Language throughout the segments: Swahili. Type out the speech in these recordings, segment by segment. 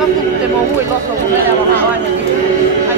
kapu te mo hui loso mo mea wa hawaia ki. Ai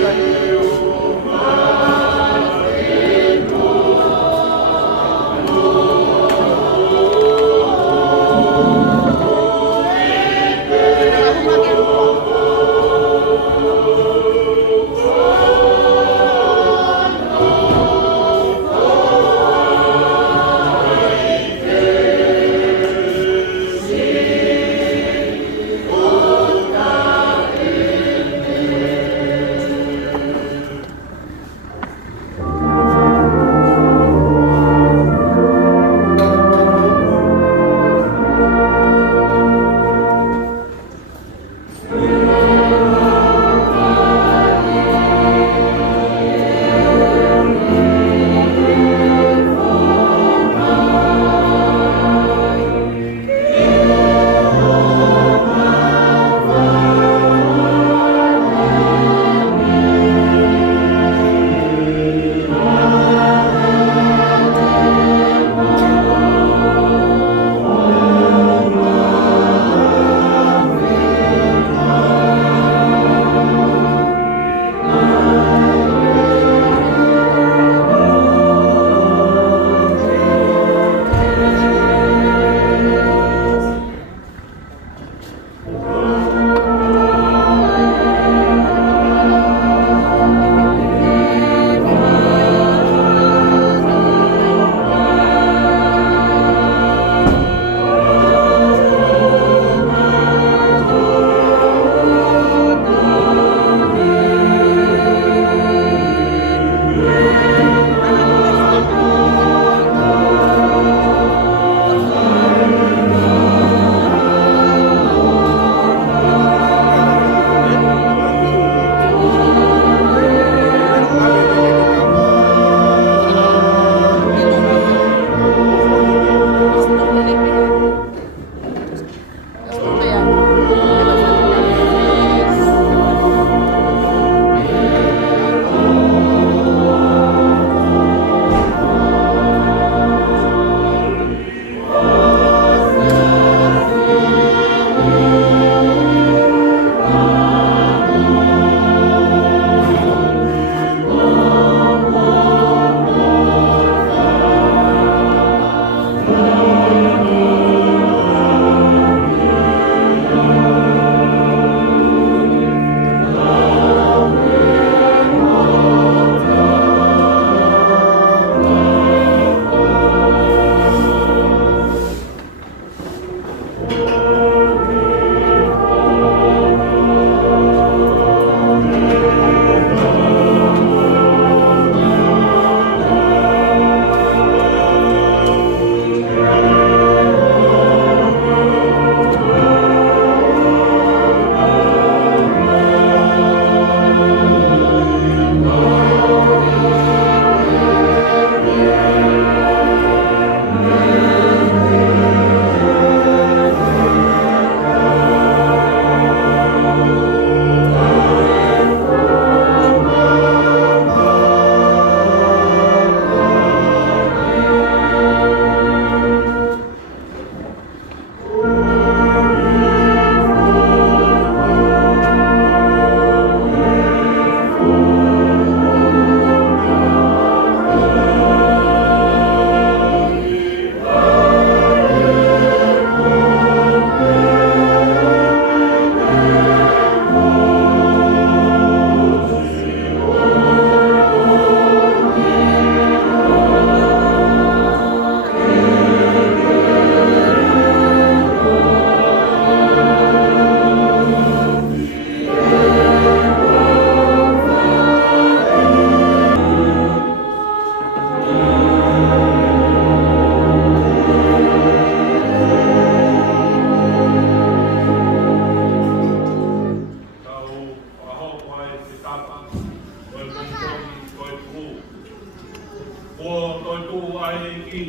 Kuo Toetu'u Eiki.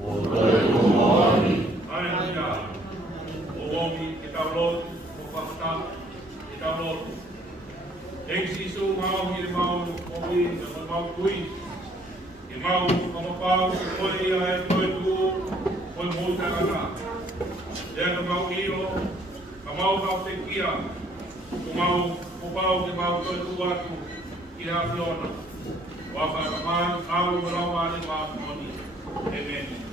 Kuo Toetu'u Haleluia. Omi kita lotu, mopakta kita lotu. Eiki Sīsū ngaahi mau omi na mau kui. E mau komopau koi ia Toetu'u koi mau tagana. Ia ka mau io, ka mau Pekia. Omou ke mau toetu'u atu ki hawhiona. Waka Tamai, au marau mani mani. Amen.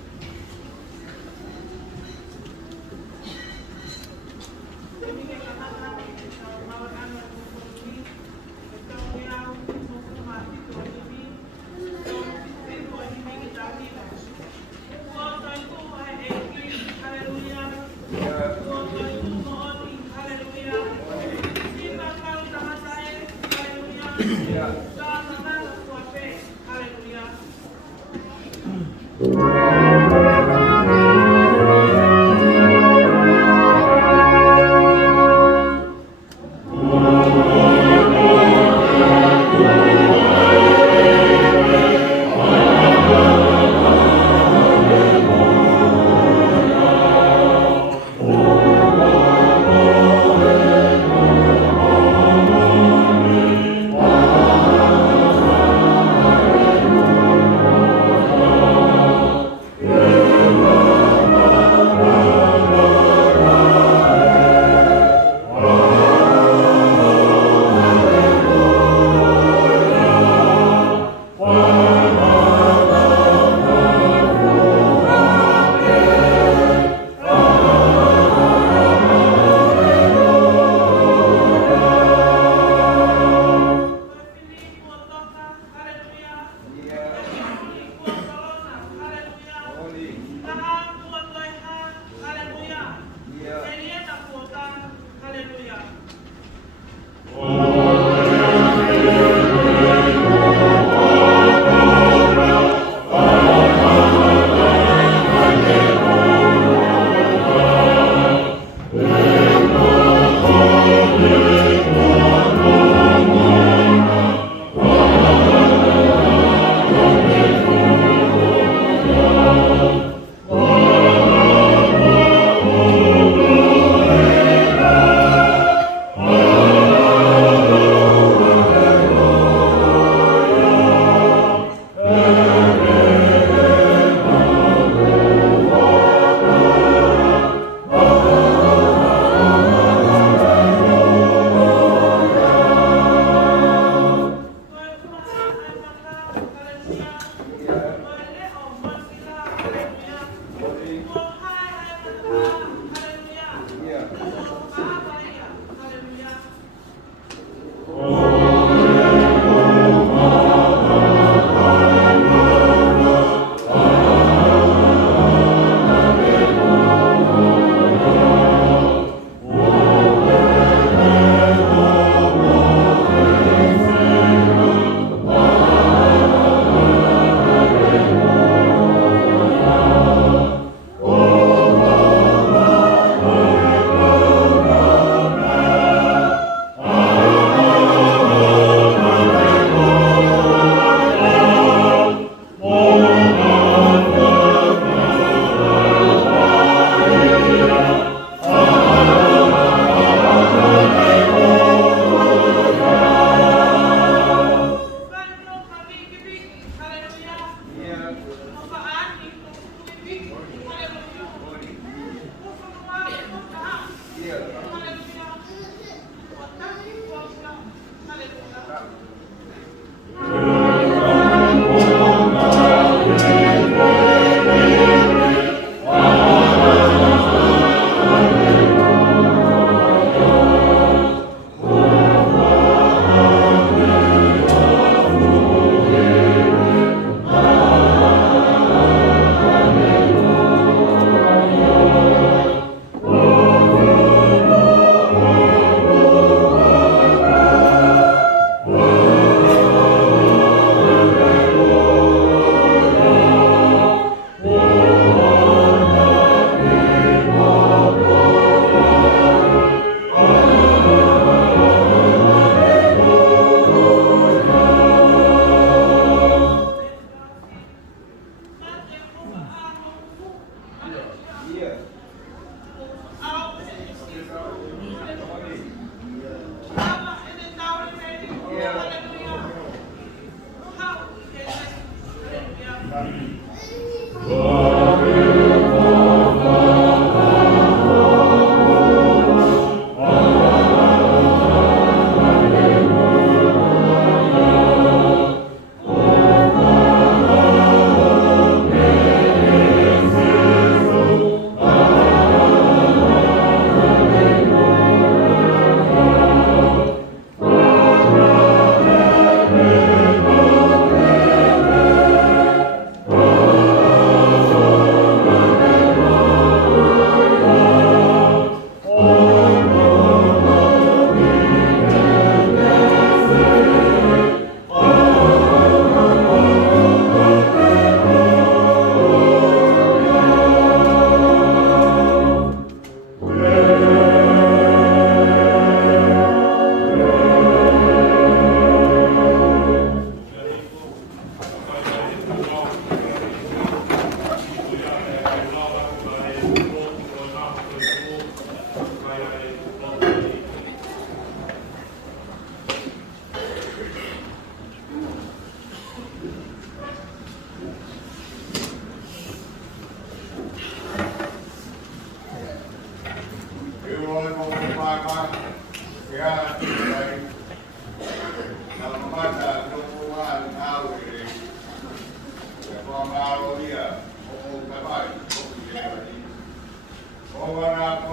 Thank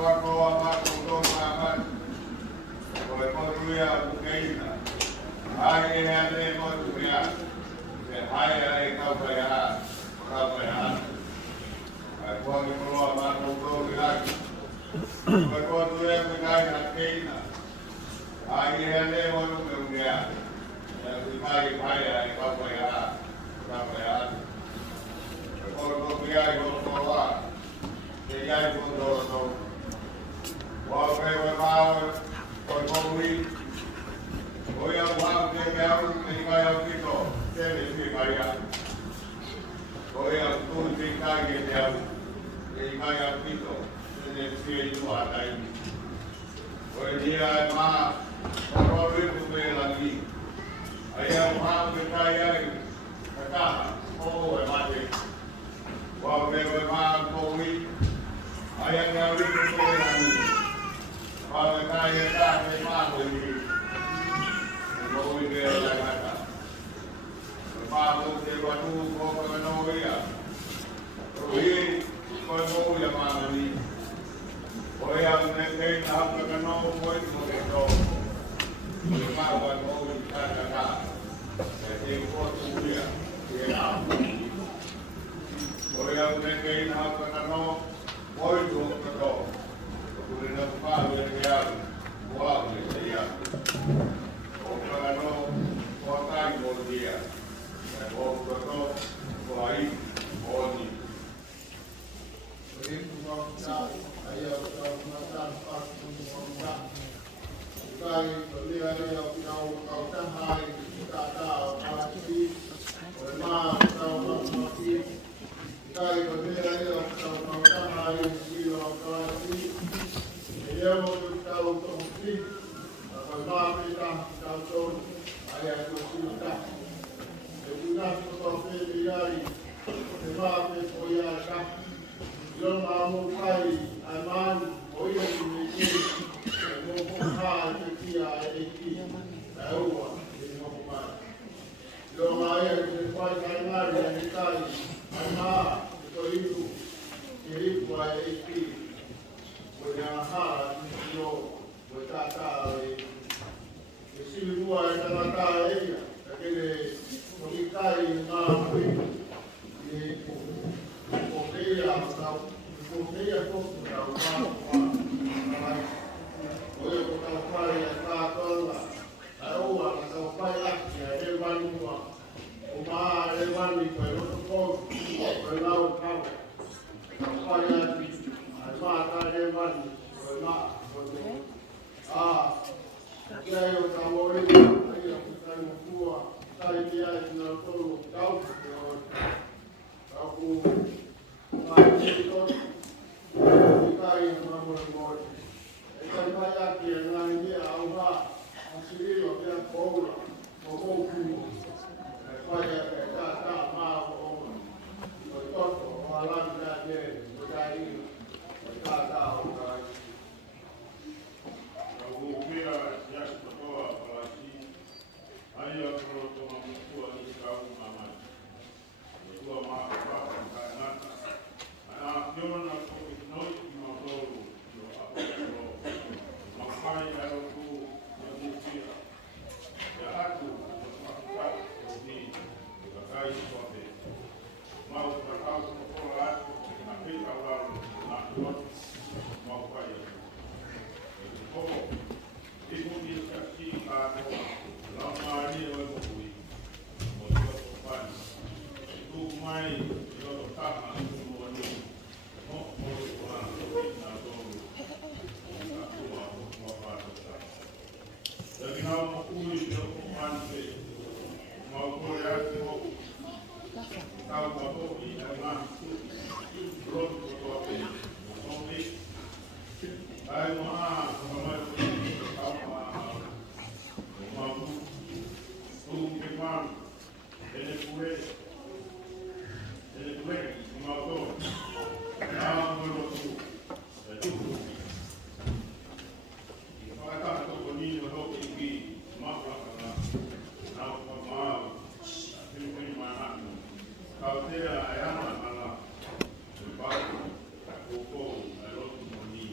you.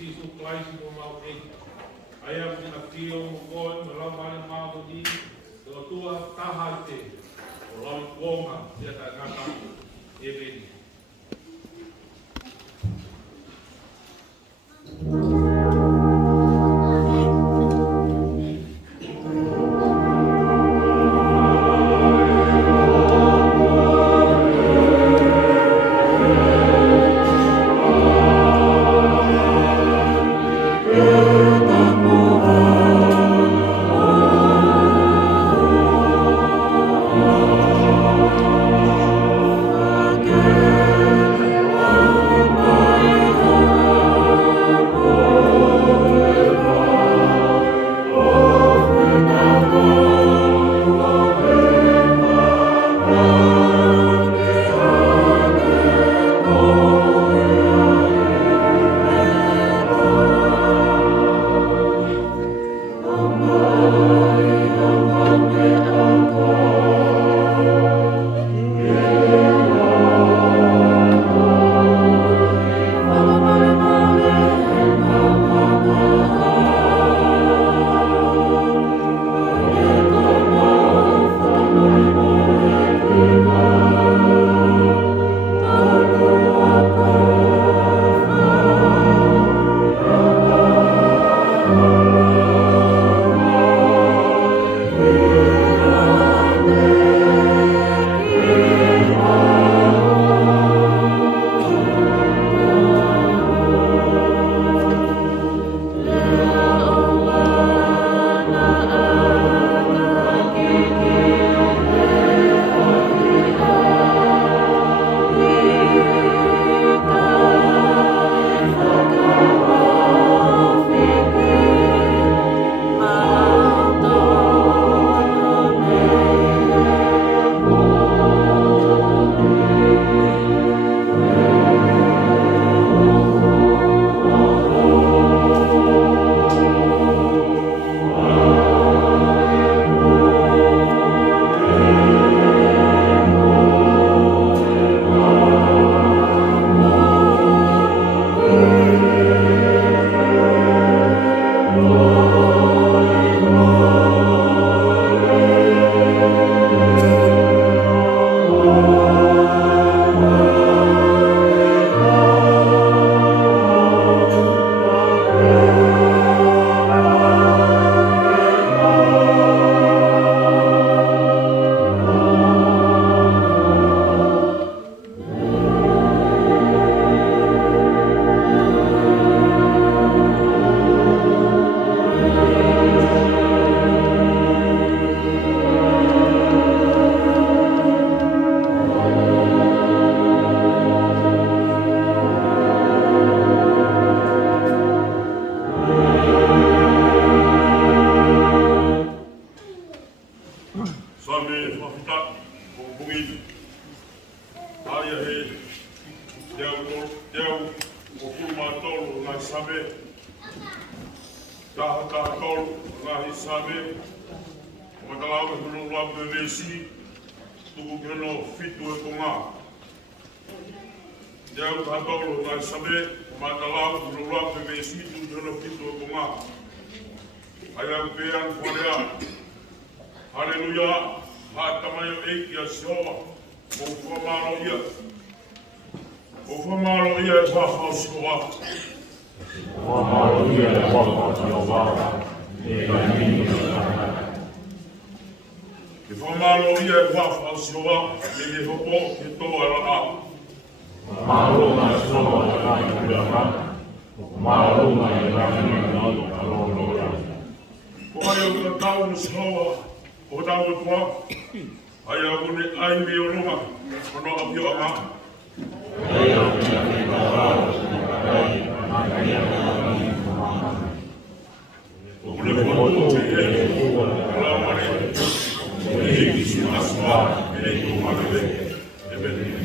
Sīsū klaisi omou Eiki. Aia mina fio mokoi, malamani mālo ni, Otua tahai te, o lau kuonga, tia ta ngata, e veni. Again. mawhita o pungi. Aia he Deu o kuruma tolu ngāhi sabe. Taha tolu ngāhi sabe. Makalofi Kakala vesi tuku keno fitu e konga. Deu taha tolu ngāhi sabe. Makalofi Kakala vesi tuku keno fitu e konga. Aia pean wharea. Haleluia. Tamai o Eiki a Sioné. O whamaro ia. O whamaro ia e whawhau sikoa. Whamaro ia e whawhau sikoa. E kaimini o tāna. E whamaro ia e whawhau sikoa. E he hopo he toa raka. Marunga soa e rai kuraka. Marunga e rai nalo karoloa. Ko ai o ka tau no sikoa. O tau e kua. Ai au ne ai me o runga. Kono api o ama. Ai au ne api o rao. Ai ai au ne o kune foto te e. Kala mare. O Eiki si aswa. Eiki o makale. E bete.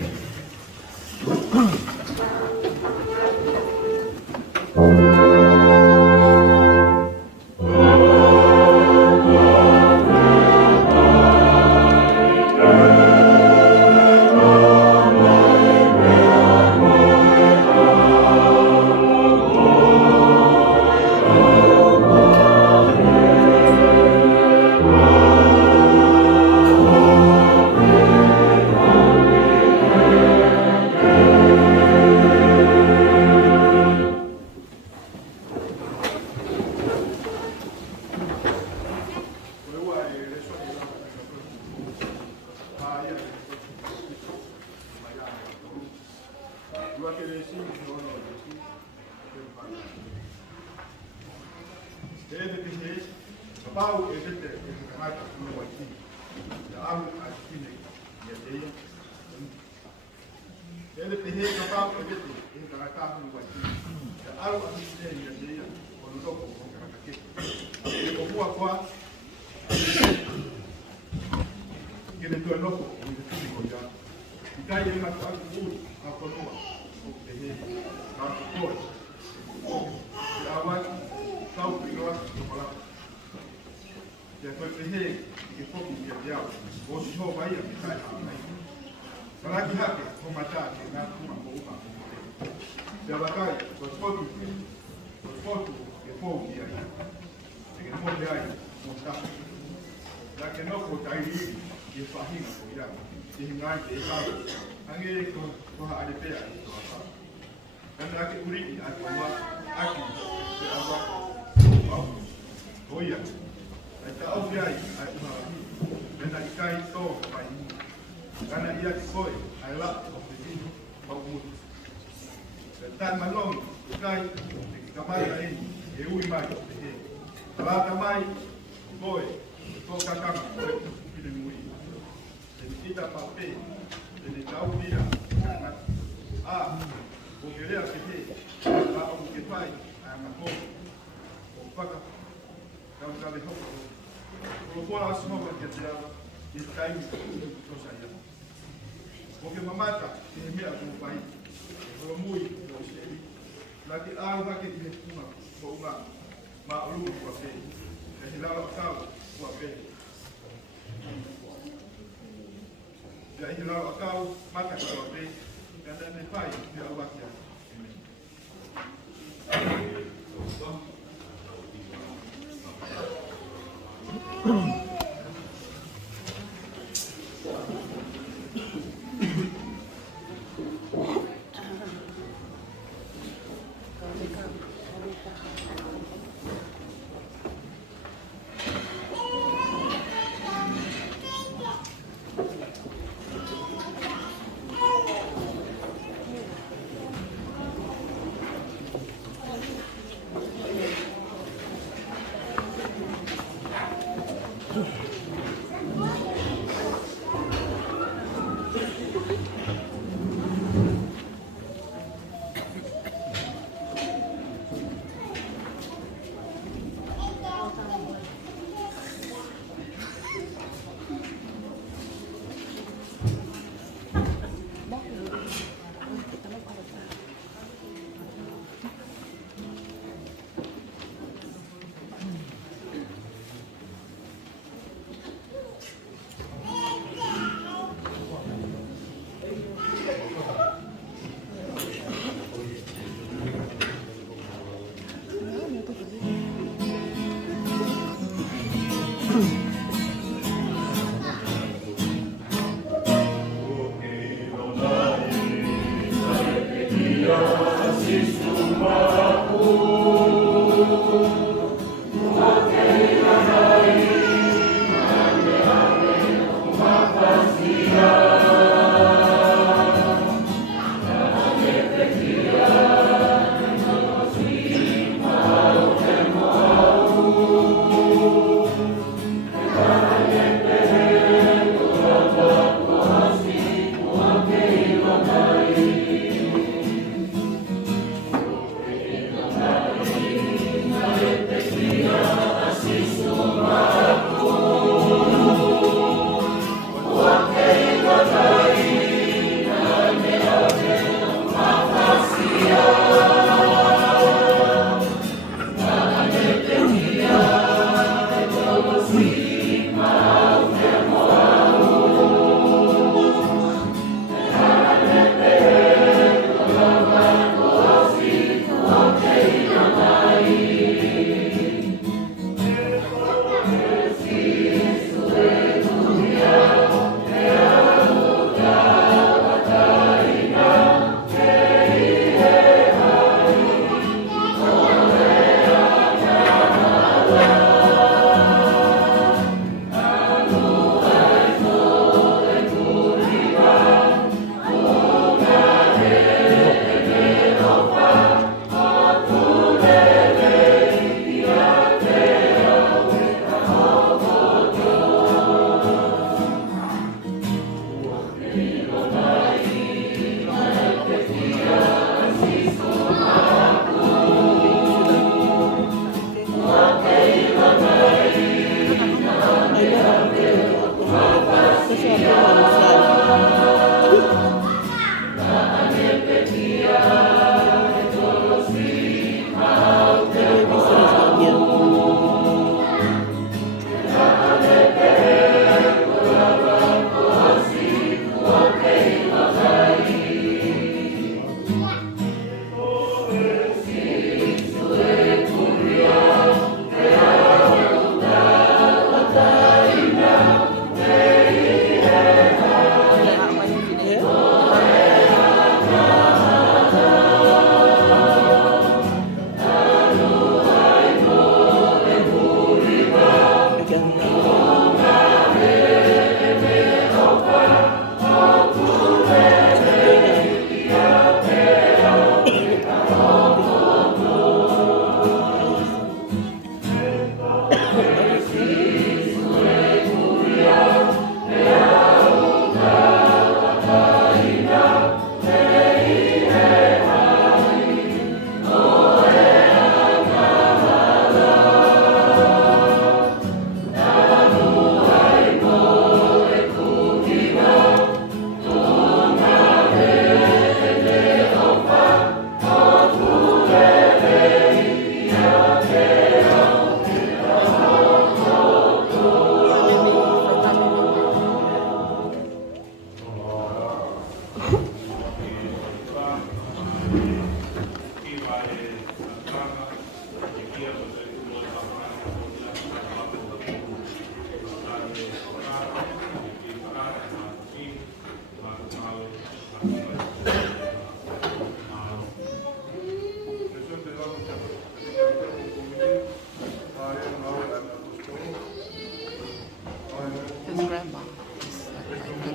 His grandma is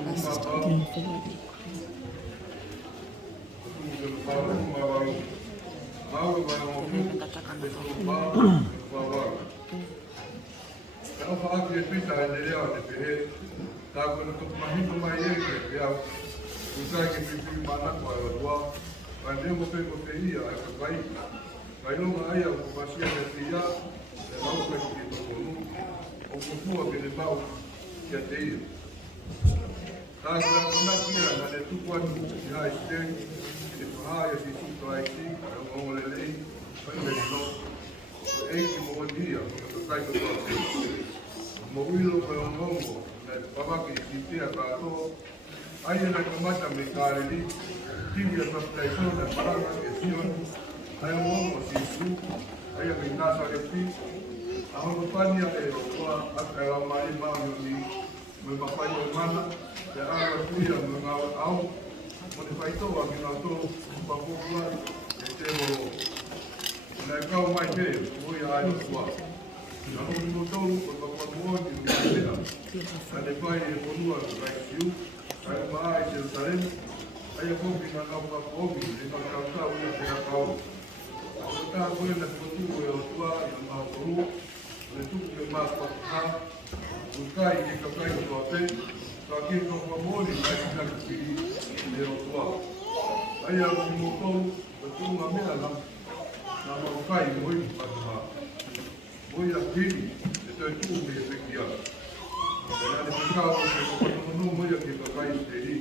my sister. Eiki mo dia, kai ko mo wilo ko omou, na pamaki kiate kato, ai na kamata me kareli, tinia taptai sona Malanga Sioné, ai omou Sīsū, ai me nasa repi, ahon pania e Otua, akala mai mau ni, me mapai o mana, te ara tuia me ngau au, mo te faitoa ki ngau tō, papukua, e te mo. Na kau mai te, oi ai Otua. Na hoku no tolu, o papakua ki ngā na te pai e ponua ki kai siu, ai maa e Jerusalem, ai a kopi na ngau papomi, e makautau ia te rakau. O tā koe na kotu e Otua, i ngā koru, le tuku ke maa papuka, ukai ke kakai o toate, ka ke kapamori mai ki naki piri e Otua. Ai a kopi no tolu, o tunga mea lam, na maukai moi ki patuha. Moi a piri, e Toetu'u me e Pekia. E nga te pekao ke kapatono moi a ke kakai te ri.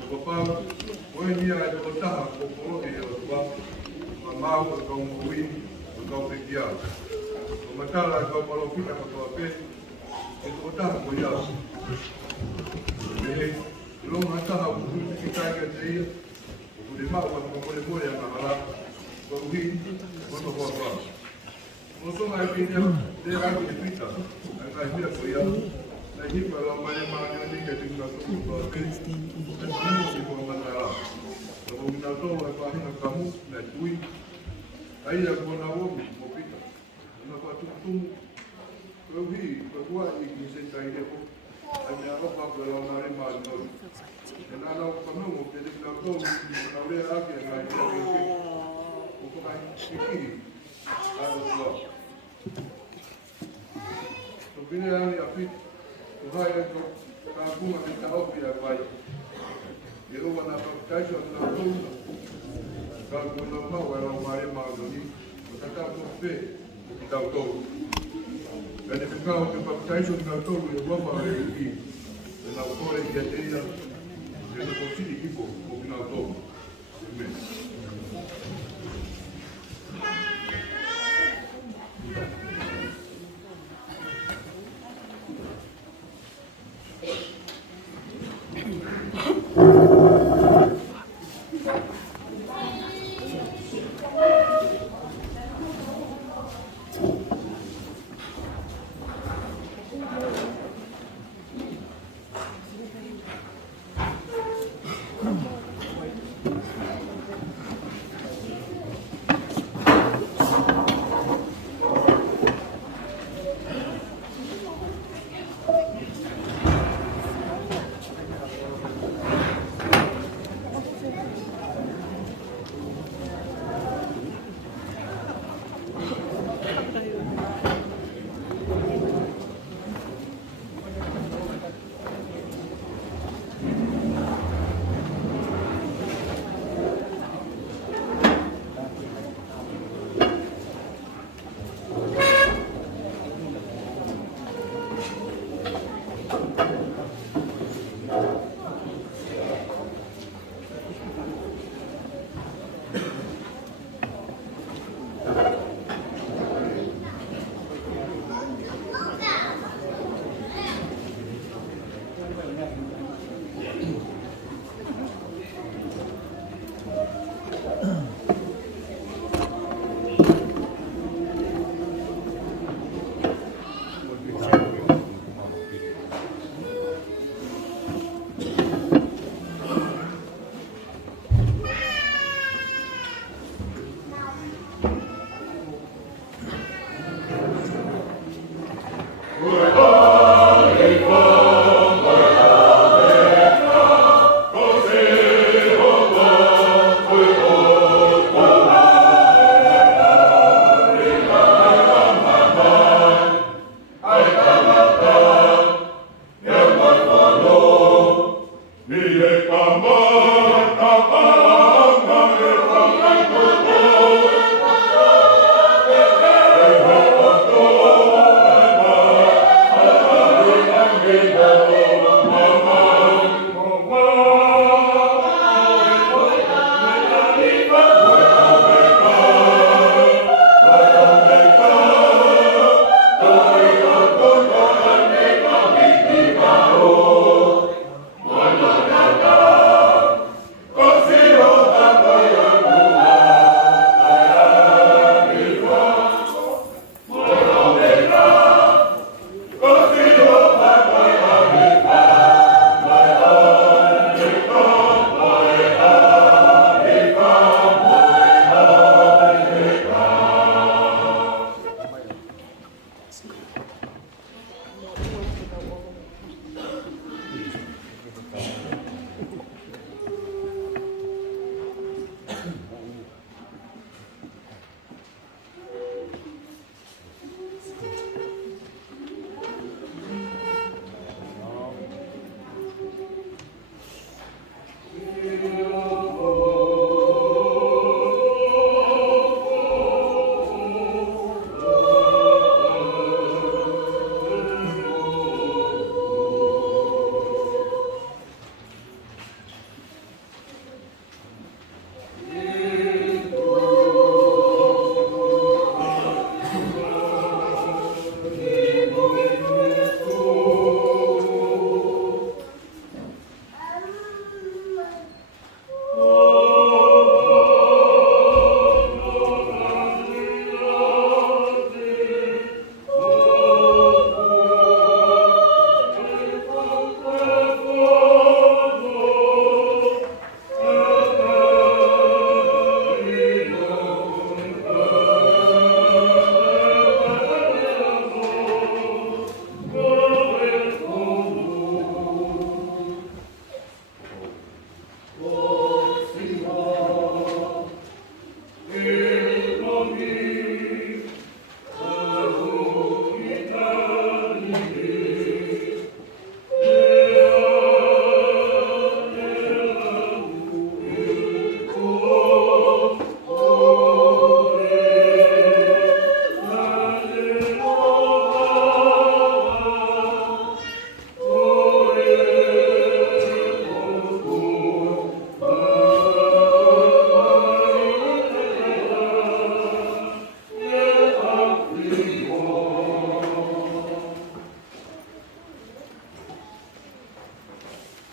O papau, moi nia e kotaha kokoro e Otua, ma mau e kau moui, e kau Pekia. O matala e kau Makalofi Kakala, e kotaha moi a. Mehe, longa taha o kutu ki taika te ia, o kure mau a kakole moe a ngahara, Kohi, kono koa. O songa e pina, te aku te pita, a ngai hia koia, na hipa la mai maa ni ke te kuna tuku koa te, e tumu si koa matara. Na ko mina tō e pahina kamu, na tui, ai a kona womi, mo pita. Na koa tukutumu, kohi, koa i ki se tai repo, ai mea opa koe la mai maa ni nori. E nā nau kamungu, te te kuna tō, na rea ake ngai hia koe. Eiki, Otua. So pine ani apit, so hai eko ka kuma ni ta opi a pai. E owa na pakitaisho na tōna, ka kuna mau e rau mare maadoni, o ta tau tō pē, ki tau tōru. E ne pekao ke pakitaisho na tōru e wawa e Eiki, e na kore kiate ia, e no kosiri iko, o kina tō. Amen.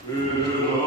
Hallelujah.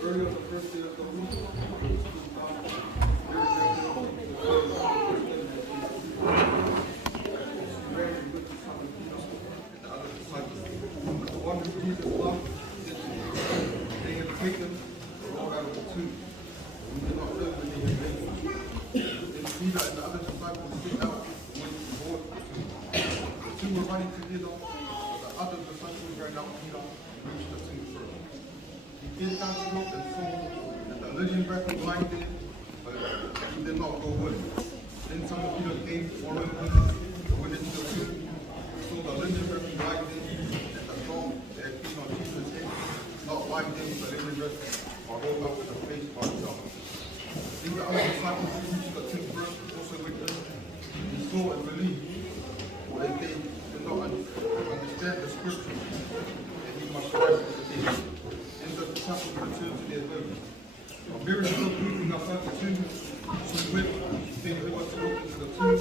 Early on the first day of the week, the one who Jesus loved, they had taken the Lord out of the tomb. We did not know when they had made it. Then Peter and the other disciples went out and went towards the tomb. The two were running together, but the other disciples ran out Peter and reached the tomb first. He bent down to look and saw that the living breath was lying there, but he did not go with. Then some of Peter's aides followed him and went into the tomb. So the living breath was lying there, and the cloth that had been on Jesus' head, not lying there with the living breath, or rolled up with the face by itself. Then the other disciples who reached the tomb first also went in. He saw and believed, for they did not understand the scriptures, and he must rise from the dead. Then the disciples returned to their building. While Mary was still weeping outside the tomb, she went, then over to look into the tomb.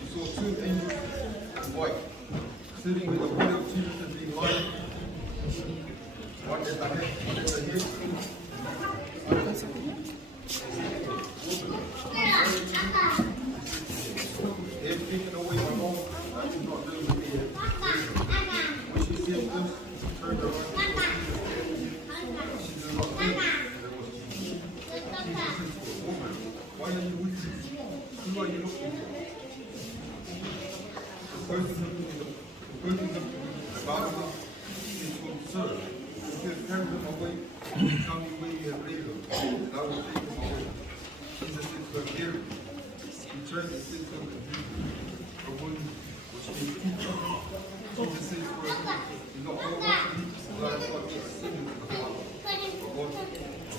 She saw two angels in white, sitting with the body of Jesus as being lying. One at the head, one at the head. They had taken away my Lord. I did not know what they had taken. When she said this, she turned around and saw Jesus. She did not know that it was Jesus. Jesus said to her, "Woman, why are you weeping? Who are you looking for?" The person about him is from Sir. He says, "Carry them away. Tell me where you have laid them, and I will take them away." Jesus said to her, "Mary." He turned and said to her, "Her wound was made healed." Jesus said to her, "Do not go back to me, but I have got to ascend into the Father. For God,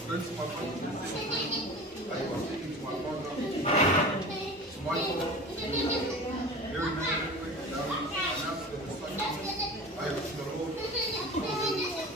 go to my Father and say to him, I am ascending to my Father, to my Father." Mary went down and announced to the disciples, "I have seen the Lord." He told them that he had seen Jesus.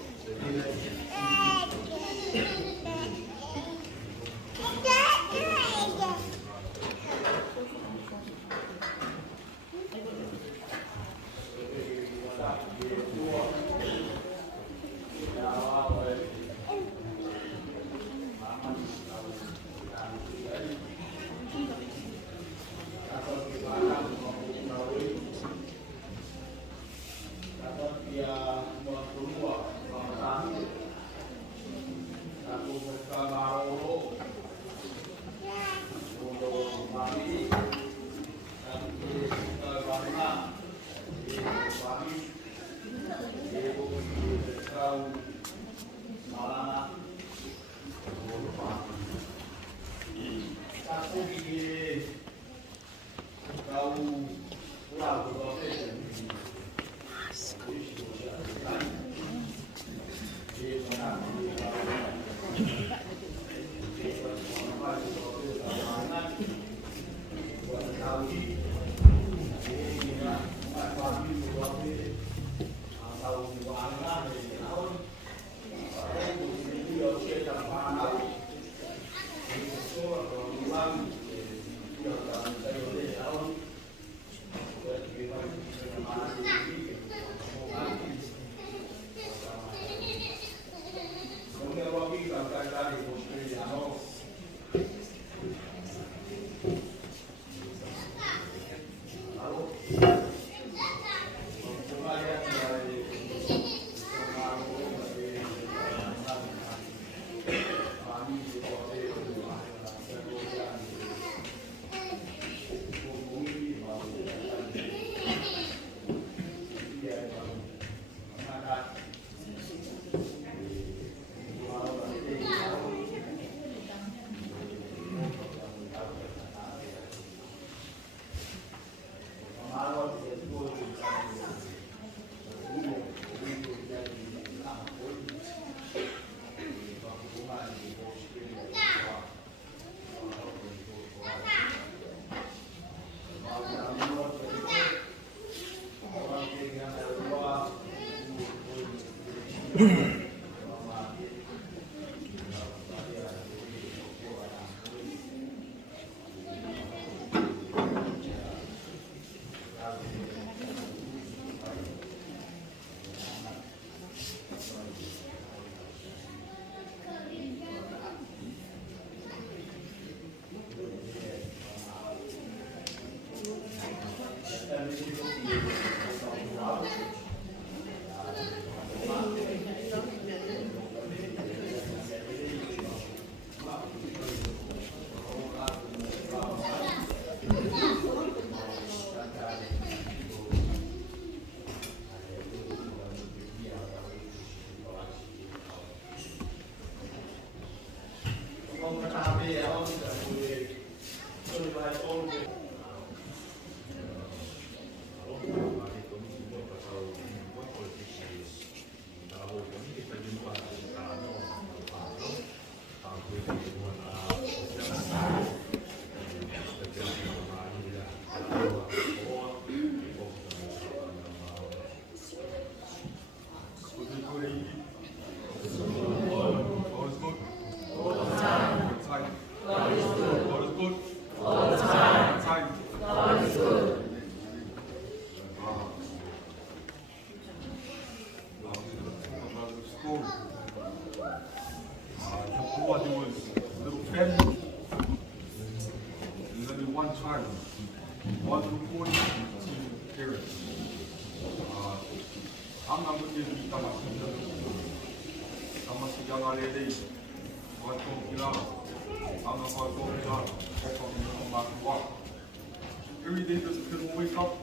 Every day those kids will wake up,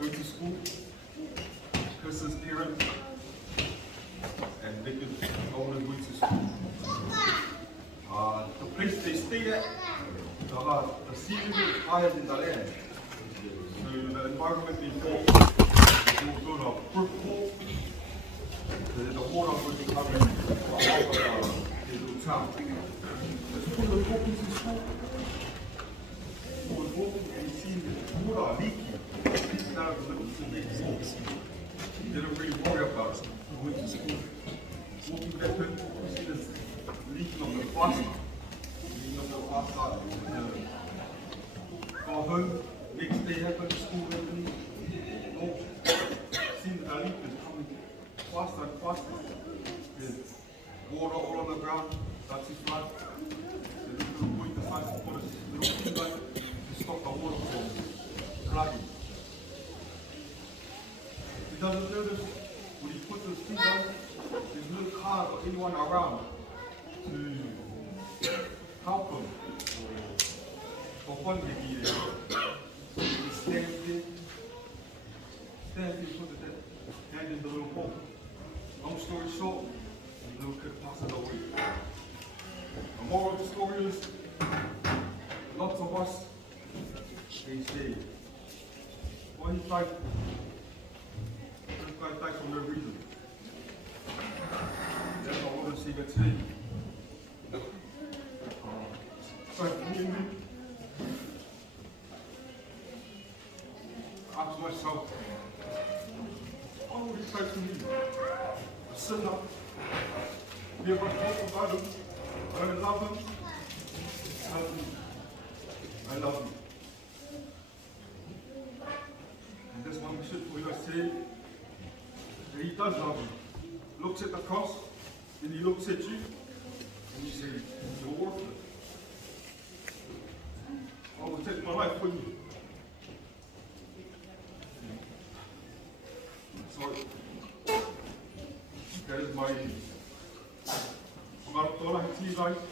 go to school, curse his parents, and they could go on their way to school. The place they stay at, the ceiling is higher than the land. So the environment they built will go to a brick wall. The water will come in the little town. Let's put the walk into school. Was walking and he seen the water leaking out of the little cement. He didn't really worry about it. He went to school. Walking back home, he seen this leaking on the bus. Leaking on the bus side. Got home, next day happened, school opening. Oh, seen the leak is coming faster and faster. There's water all on the ground, that's his flood. The little boy decides to put a little light to stop the water from flooding. He doesn't notice when he puts his feet down, there's no car or anyone around to help him for fun to be there. So he stands there, puts his hand in the little bowl. Long story short, the little kid passes away. The moral of the story is, lots of us, they say, well, he died. This guy died for no reason. That's what I want to see here today. I ask myself, what would he try to me? A sinner? Be able to talk about him? I don't love him. Tell me, I love you. And this one should for you say that he does love you. Looks at the cross, and he looks at you, and he says, you're worth it. I will take my life with you. So, that is my Tokoua hiti life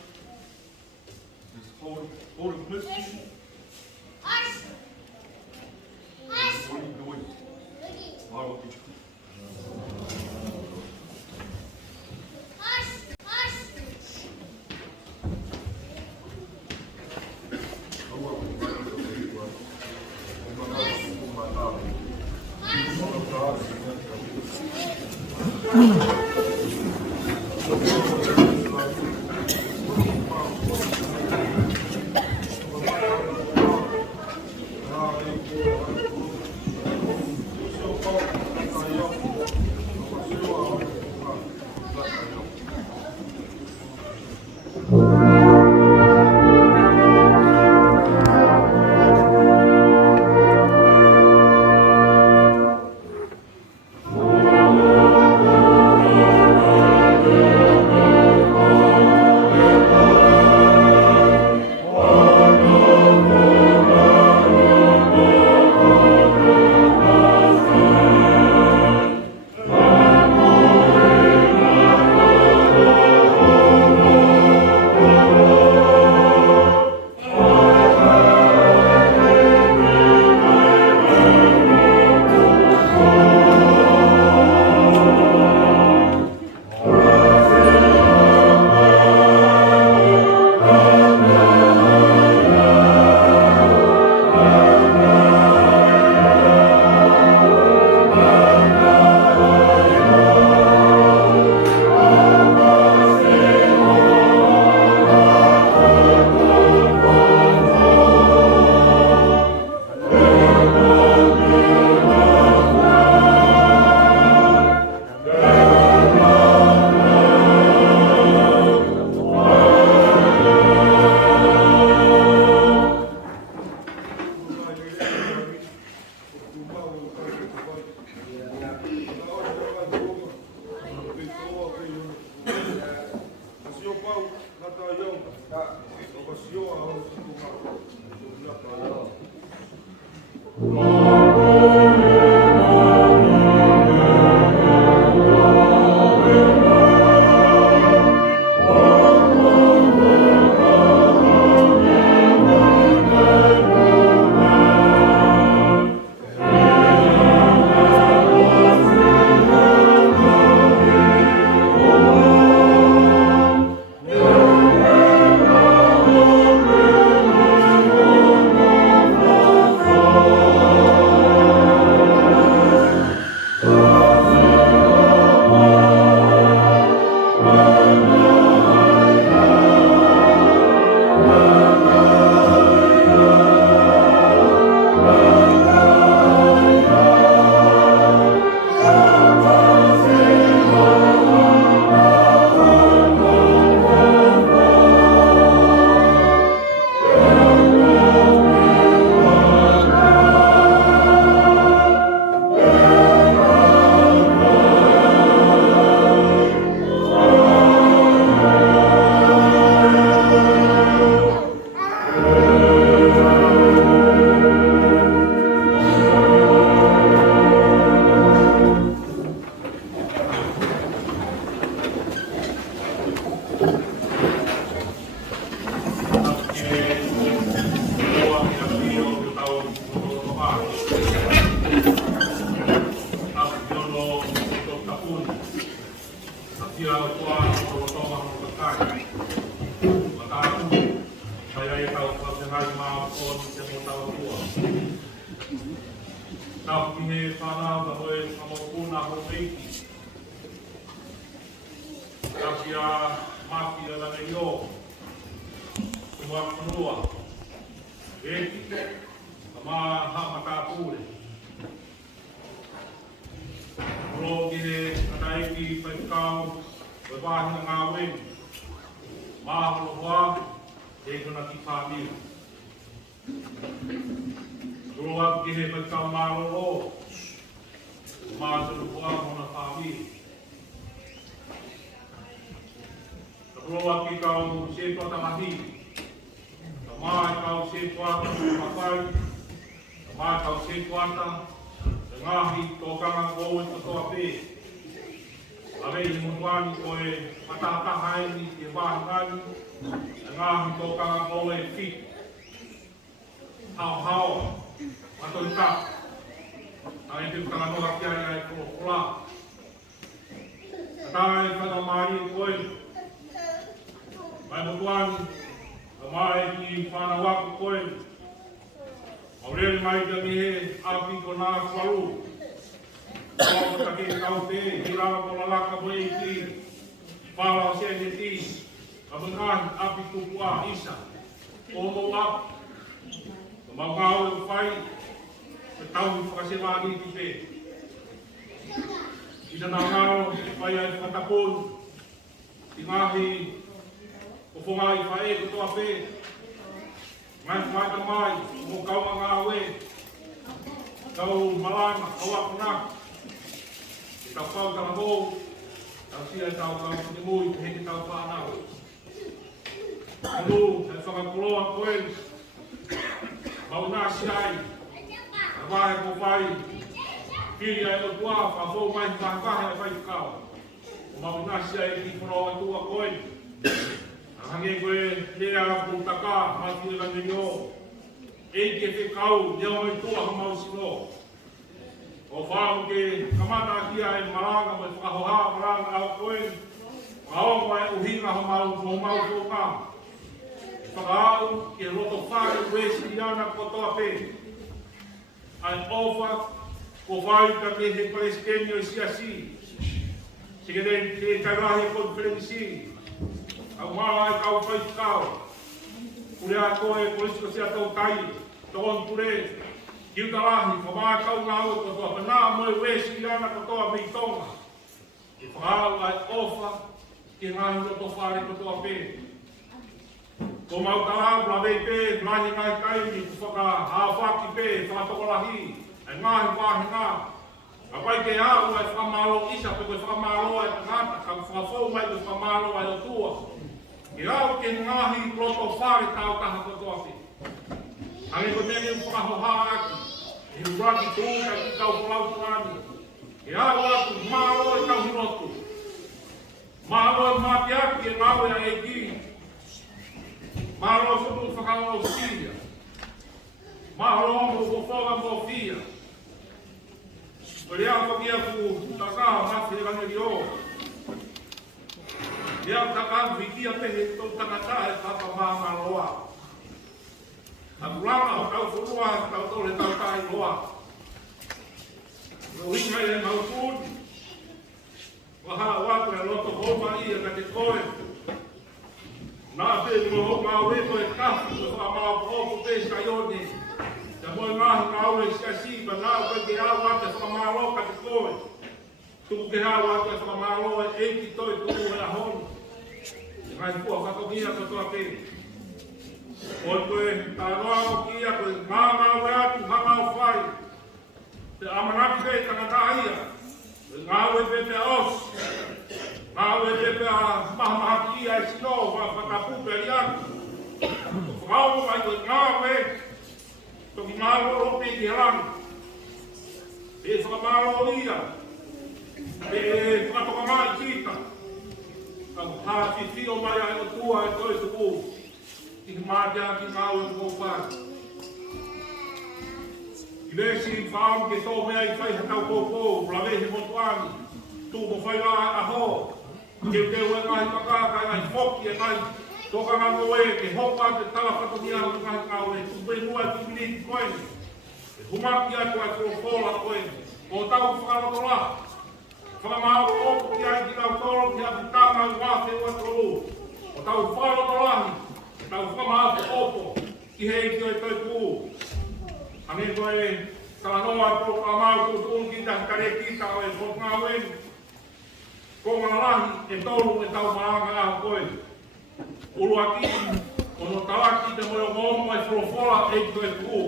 is holding bliss to you. And what are you doing? I will be. ia Otua o tonga ho kakai. Mataku, kaya ia tau whapengai maa o te mo tau Otua. Tau ki he whanau ka hoe kamokuna ho Eiki. Tau ki a maki a lana i o. Tumua kunua. Eiki, ka maa ha matāpūre. Ro ki he ana Eiki whaikau o wāhina ngā weni. Māhoro hoa, e kuna ki whāmira. Ro ap ki he whaikau māroro, māturu hoa mona whāmira. Ro ap ki kau se tuata mahi. Ka mai kau se tuata mawhai. Ka mai kau se tuata ngaahi tōkanga koe tokoua pehē. Awei ni mutuani koe matataha e ni te wāhingani, ngaahi tōkanga koe whit. Hao, matoi ka. Ai te kutanga noha ki ai ai folofola. Kata e whakamari e koe. Mai mutuani, ka mai ki whanawaku koe. Aureli mai te mihe api ko nā wharu. Kau take kau te, hirama ko lalaka mo Eiki. Whala o Sioné ti. Ngaahi api kupua isa. Omou ap. Mamau e whai. Te tau i whakasewani ki te. Ina nā ngaro, whai ai whakaponu. Ti ngaahi, ko whonga i whae ko toa pehē. Mai Tamai, mo kaua ngā we. Tau Malanga, Otua. Te tau kau tana mou. Tau sia tau kau tini mui, te heke tau whanau. Anu, e whakakoloa koe. Mau nā siai. A wahe ko whai. Kiri ai Otua, whawhou mai whakahe e whai kau. Mau nā siai ki whanau atua koe. Hange koe lea ku taka mati e lani o. Eiki e whekau, lea mai tua homou sino. O whāu ke kamata kia e Malanga mai whakahoha Malanga au koe. Whaonga e uhinga homou tōka. Whakau ke roto whare wesi iana kotoa pehē. Ai ofa ko whai ka ke he paleskenio i siasi. Sikere ke kairahi konferensi. Au maa e kau whai kau. Kure a koe polisiko sia tau tai. Tōn kure. Kiu talahi. Ko maa kau ngā ue kotoa. Pena moe wesi iana kotoa mi tonga. I whakau ai ofa. Ki ngāhi roto whare kotoa pehē. Ko mau talau la vei pehē. Ngāhi ngai kai ni whaka hawhaki pehē. Whakatokolahi. Ai ngāhi wāhinga. A pai ke au ai whamalo isa. Pe koe whamalo ai tangata. Ka whakafou mai koe whamalo ai Otua. I rau ke ngāhi roto whare tau taha kotoa pehē. Hange ko tēne whakahoha aki. I ruraki tūka ki kau whalau tūrani. I rau atu mālo e tau hirotu. Mālo e māti aki e ngāwe a Eiki. Mālo e whutu whakao o Sīria. Mālo o mo whofoga mo whia. O rea whakia ku takaha mawhi e rangi o. Rea takaha whikia pehē tō takata e papa māma loa. A kuranga o kau whurua kau tōre tau tai loa. O hinga e mautūni. Waha watu e loto homa i e ka te koe. Nā te mo homa o reto e kafu e whamao poku pēska ione. Te moe ngāhi ngā ure sia sipa nā o kai ke au ate whamalo ka te koe. Tuku ke au ate whamalo e Eiki Toetu'u e a honu. Ngai kua whakakia kotoa pehē. Oi koe tānoa o kia koe ngā ue atu hanga o whai. Te amanaki pehē tangata ia. Ngā ue pepe a os. Ngā ue pepe a mahamahaki ia e sino whakapupe ali atu. Whakao mai koe ngā ue. Toki ngā ue o peki harangi. E whakamaro ia. E whakatoka mai kita. Ka hāti whio mai a Otua e Toetu'u. I mātia ki ngā ue kō whare. I vesi whaam ke tō mea I whai hatau kōpō, la vehe motuani, tū mo whai rā a hō. Ke te ue ngāhi kakaka, ngai whoki, ngai toka ngā ngoe, ke hoka te talakato ki au ngāhi kaue, tupe mua ki miniti koeni. Ke humaki atu ai folofola koeni. O tau whakaroto la. Whakamahau opo ki ai ki tau toro ki Apitanga i wāte ua tōu. O tau whakaroto lahi. Tau whakamahau opo ki hei ki oi Toetu'u. Ane koe talanoa i prokamau Toetu'u ki ta kare kita o e whakangā weni. Ko ngā lahi e tolu e tau Malanga a koe. Ulu aki, ono tawaki te moe omou e folofola e Toetu'u.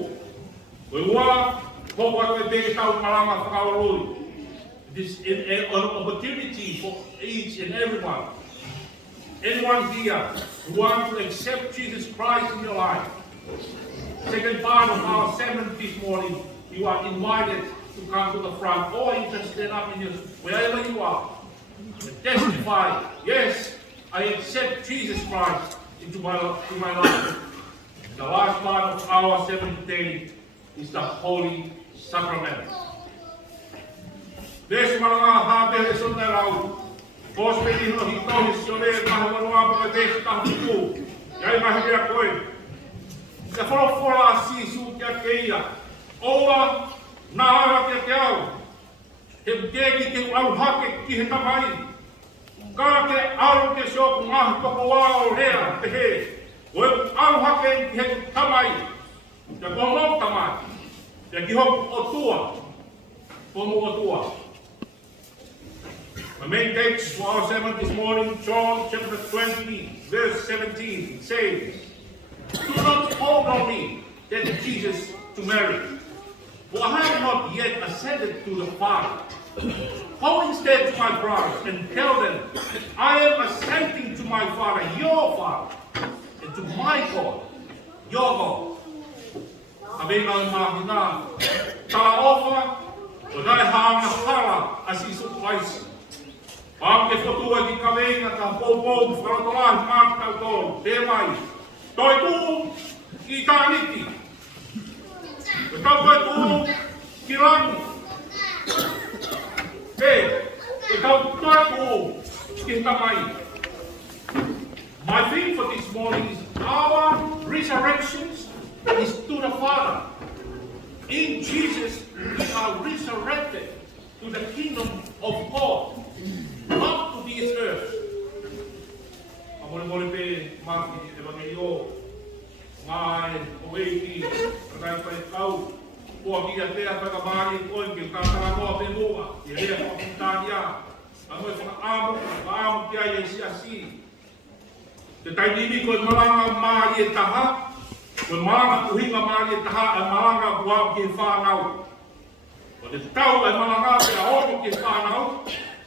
Koe ua, hoku atu e teke tau Malanga whakawarui. It is an opportunity for each and everyone. Anyone here who wants to accept Jesus Christ in your life. Second part of our sermon this morning, you are invited to come to the front, or you can stand up in your, wherever you are. Testify, yes, I accept Jesus Christ into my life. The last part of our seventh day is the Holy Sacrament. Des Malanga Sapate Toetu'u, Pospeli no hitohi Sioné, mahamanua pa des tahuku, yai mahibia koe. Se folofola Sīsū kiate, Otua, ngaahi kiate, he Eiki te hake ki he Tamai. Kiate aru ke sioku ngaahi tokoua o rea pehē. Koe hake ki he Tamai. Te omou Tamai. Te ki hoku Otua. Homou Otua. My main text for our sermon this morning, John chapter 20, verse 17, says, do not hold on me, said Jesus to Mary, for I have not yet ascended to the Father. Go instead to my brothers and tell them, I am ascending to my Father, your Father, and to my God, your God. Apitanga mahina, tala ofa, o dai hanga hala a Sīsū. Am te whatua ki kawenga ka homou wharatolahi mātau tōru, te mai. Toetu'u ki tāniti. E tau Toetu'u ki rangi. E tau Toetu'u ki Tamai. My theme for this morning is our resurrections is to the Father. In Jesus we are resurrected to the kingdom of God. Not to this earth. Amore pe maki te evangelio mai o Eiki kai pai kau po kiate a ka mari ko ki ka ka ko pe mua ye le ko tania amo fa amo ki ai si asi te tai ni ko malanga mari taha ko malanga kuhinga mari taha a malanga bua ki fa nau o te tau e malanga pe a o ki fa nau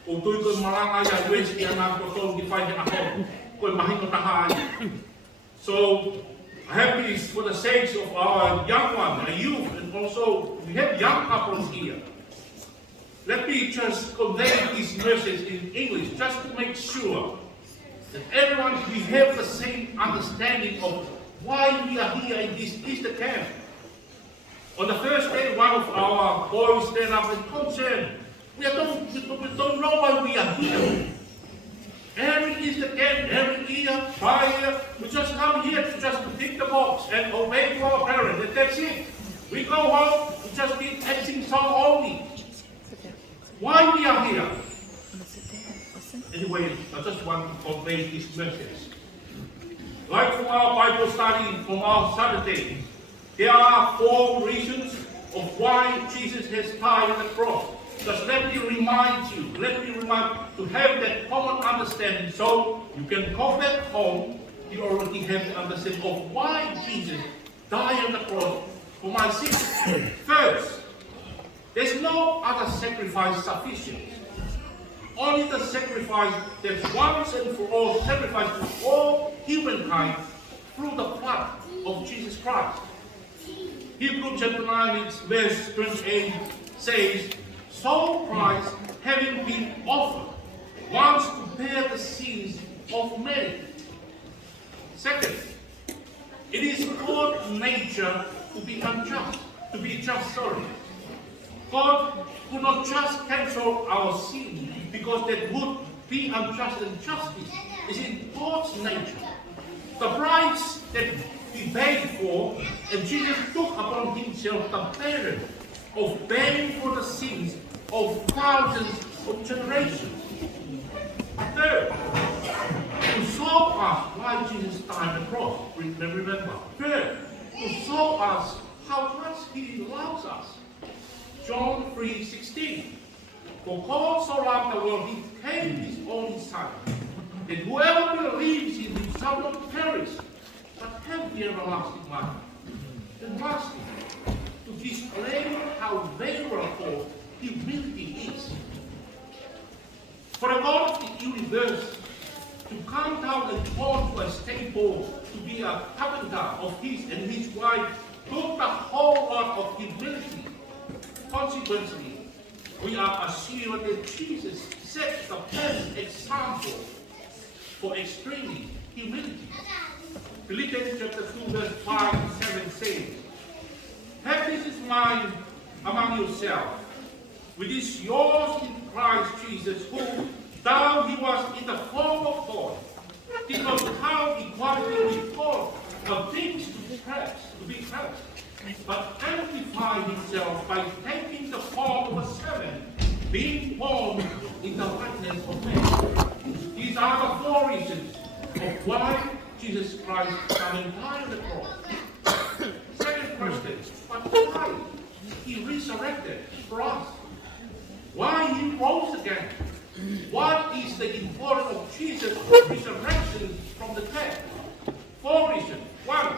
o tui koe malanga ia wesi ia nā kotong ki whai hena hou, koe mahino taha ai. So, I have this for the sakes of our young one, our youth, and also we have young couples here. Let me just convey this message in English, just to make sure that everyone, we have the same understanding of why we are here in this Easter camp. On the first day, one of our boys stand up and concerned. We don't know why we are here. Every Easter camp, every year, we just come here to just tick the box and obey to our parents, and that's it. We go home, we just keep sing song only. Why we are here? Anyway, I just want to convey this message. Like from our Bible study from our Saturday, there are 4 reasons of why Jesus has died on the cross. Just let me remind you, to have that common understanding so you can go back home, you already have the understanding of why Jesus died on the cross for my sins. First, there's no other sacrifice sufficient. Only the sacrifice that's once and for all sacrifice to all humankind through the blood of Jesus Christ. Hebrews chapter 9 verse 28 says, so Christ, having been offered, wants to bear the sins of many. Second, it is God's nature to be unjust, God could not just cancel our sin because that would be unjust, and justice is in God's nature. The price that he paid for, and Jesus took upon himself the burden of paying for the sins of thousands of generations. Third, to show us why Jesus died on the cross. Remember. Third, to show us how much he loves us. John 3:16. For God so loved the world, he gave his only Son, that whoever believes in him shall not perish, but have the everlasting life. And lastly, to display how venerable humility is. For the God of the universe to come down and born to a stable, to be a carpenter of his and his wife, took the whole lot of humility. Consequently, we are assured that Jesus set the best example for extreme humility. Philippians chapter 2 verse 5 and 7 says, have this in mind among yourselves, which is yours in Christ Jesus, who, though he was in the form of God, did not count equality with God a things to be grasped, but amplified himself by taking the form of a servant, being born in the likeness of man. These are the four reasons of why Jesus Christ came and died on the cross. Second question, but why he resurrected for us? Why he rose again? What is the importance of Jesus' resurrection from the dead? Four reasons. One,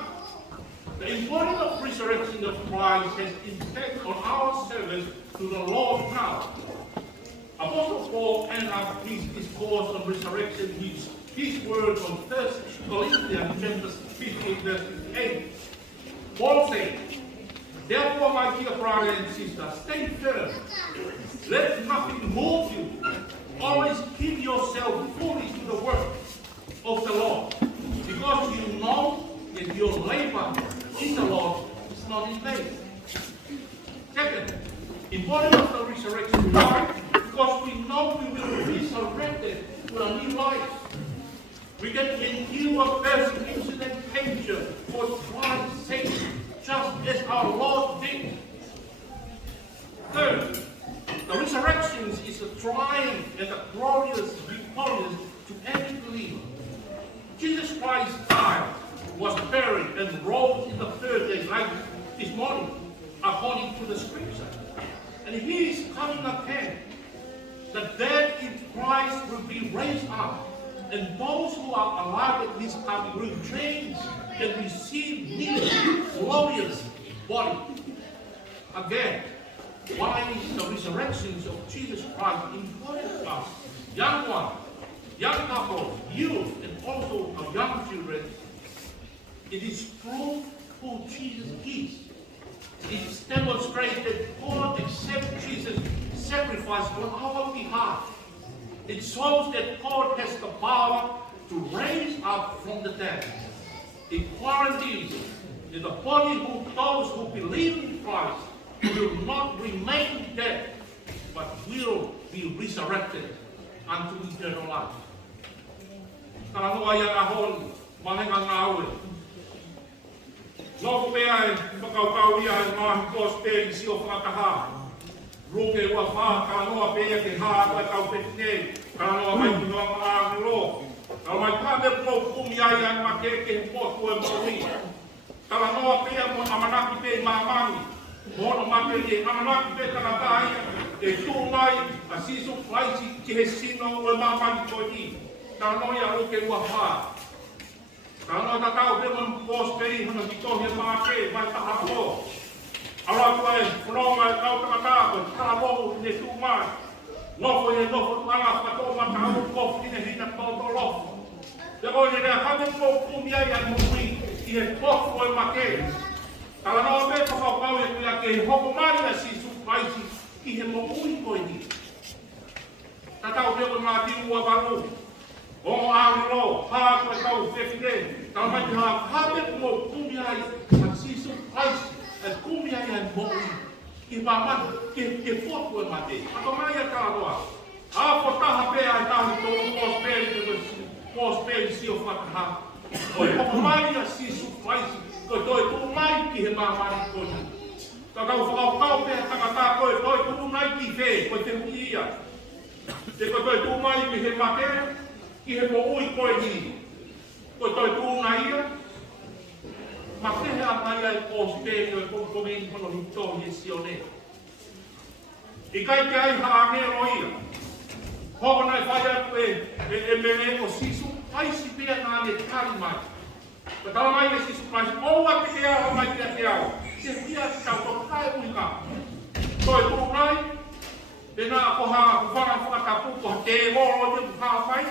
the importance of resurrection of Christ has impact on our service to the Lord now. Apostle Paul ended up his discourse on resurrection, his words on 1 Corinthians chapter 15, verse 8. Paul said, therefore, my dear brother and sister, stay firm. Let nothing move you. Always give yourself fully to the work of the Lord, because you know that your labor in the Lord is not in vain. Second, importance of the resurrection. Why? Because we know we will be resurrected to a new life. We can endure persecution and danger for Christ's sake, just as our Lord did. Third, the resurrection is a triumph and a glorious victorious to every believer. Jesus Christ died, was buried, and rose in the third day, like this morning, according to the scripture. And he is coming again. The dead in Christ will be raised up, and those who are alive at his coming will change and receive new glorious body. Again, why is the resurrections of Jesus Christ important to us? Young ones, young couples, youth, and also our young children. It is proof who Jesus is. It is demonstrated that God accepts Jesus' sacrifice on our behalf. It shows that God has the power to raise up from the dead. It guarantees that the body of those who believe in Christ will not remain dead, but will be resurrected unto eternal life. Kalanoa ia ahon, mahenga ngāue. Nōku pēa e whakaukau ia e ngāhi kos pēri si o whakataha. Rūke ua whā, kalanoa pēa te hā koe kau petinei, kalanoa mai ki noa ngāhi rō. Kalanoa mai kāme pō kumi ai ai makeke potu e maui. Kalanoa pēa mo amanaki pēi māmangi. Mono mate e amanaki pēi kanatai, e tūnai a Sīsū Klaisi ki he sino o e māmangi koe ni. Kalanoa ia rūke ua whā. Kalanoa tatau pe mon pos pei hana ki tohe māke, mai taha o. Ara koe, whanonga e kau tangatako, karamohu ne tūmai. Nofo e nofo tuanga whakato matau kofu tine hina tōto lofo. Te oi ne rea kame kō kumi ai an mui, i he kofu e make. Kalanoa pe whakapau e kuia ke hoku mai a Sīsū Klaisi ki he mo ui koe ni. Tatau pe koe ngā tiu ua waru. O āwiro, hā koe kau whewhine. Tau mai te hā kame kō kumi ai a Sīsū Klaisi. E kumi ai an mo ui. Ki mamani, ke fotu e mate. Ato mai a tāroa. A potaha pēa e tāhi tō e sio whakaha. Oi, hoko mai a Sīsū Kraisi, koe toi tū mai ki he māmari koni. Ka kau whakau pēha tangata koe toi tū mai ki whē, koe te hui ia. Te koe toi tū mai ki he make, ki he mo ui koe ni. Koe toi tū mai ia, ma pehe a mai ai kōspēni o kongkomeni kono hitohi e Sioné. I kai te ai haangero ia. Hoko nai whai atu e mene o Sīsū Kraisi pēa ngā me kari mai. Ka tala mai e Sīsū Kraisi, oua te e ao mai te ao. Te whia ki tau tō kai ui ka. Toi tū nai, te nā koha whana whakatapu, koha te moro te kuha mai.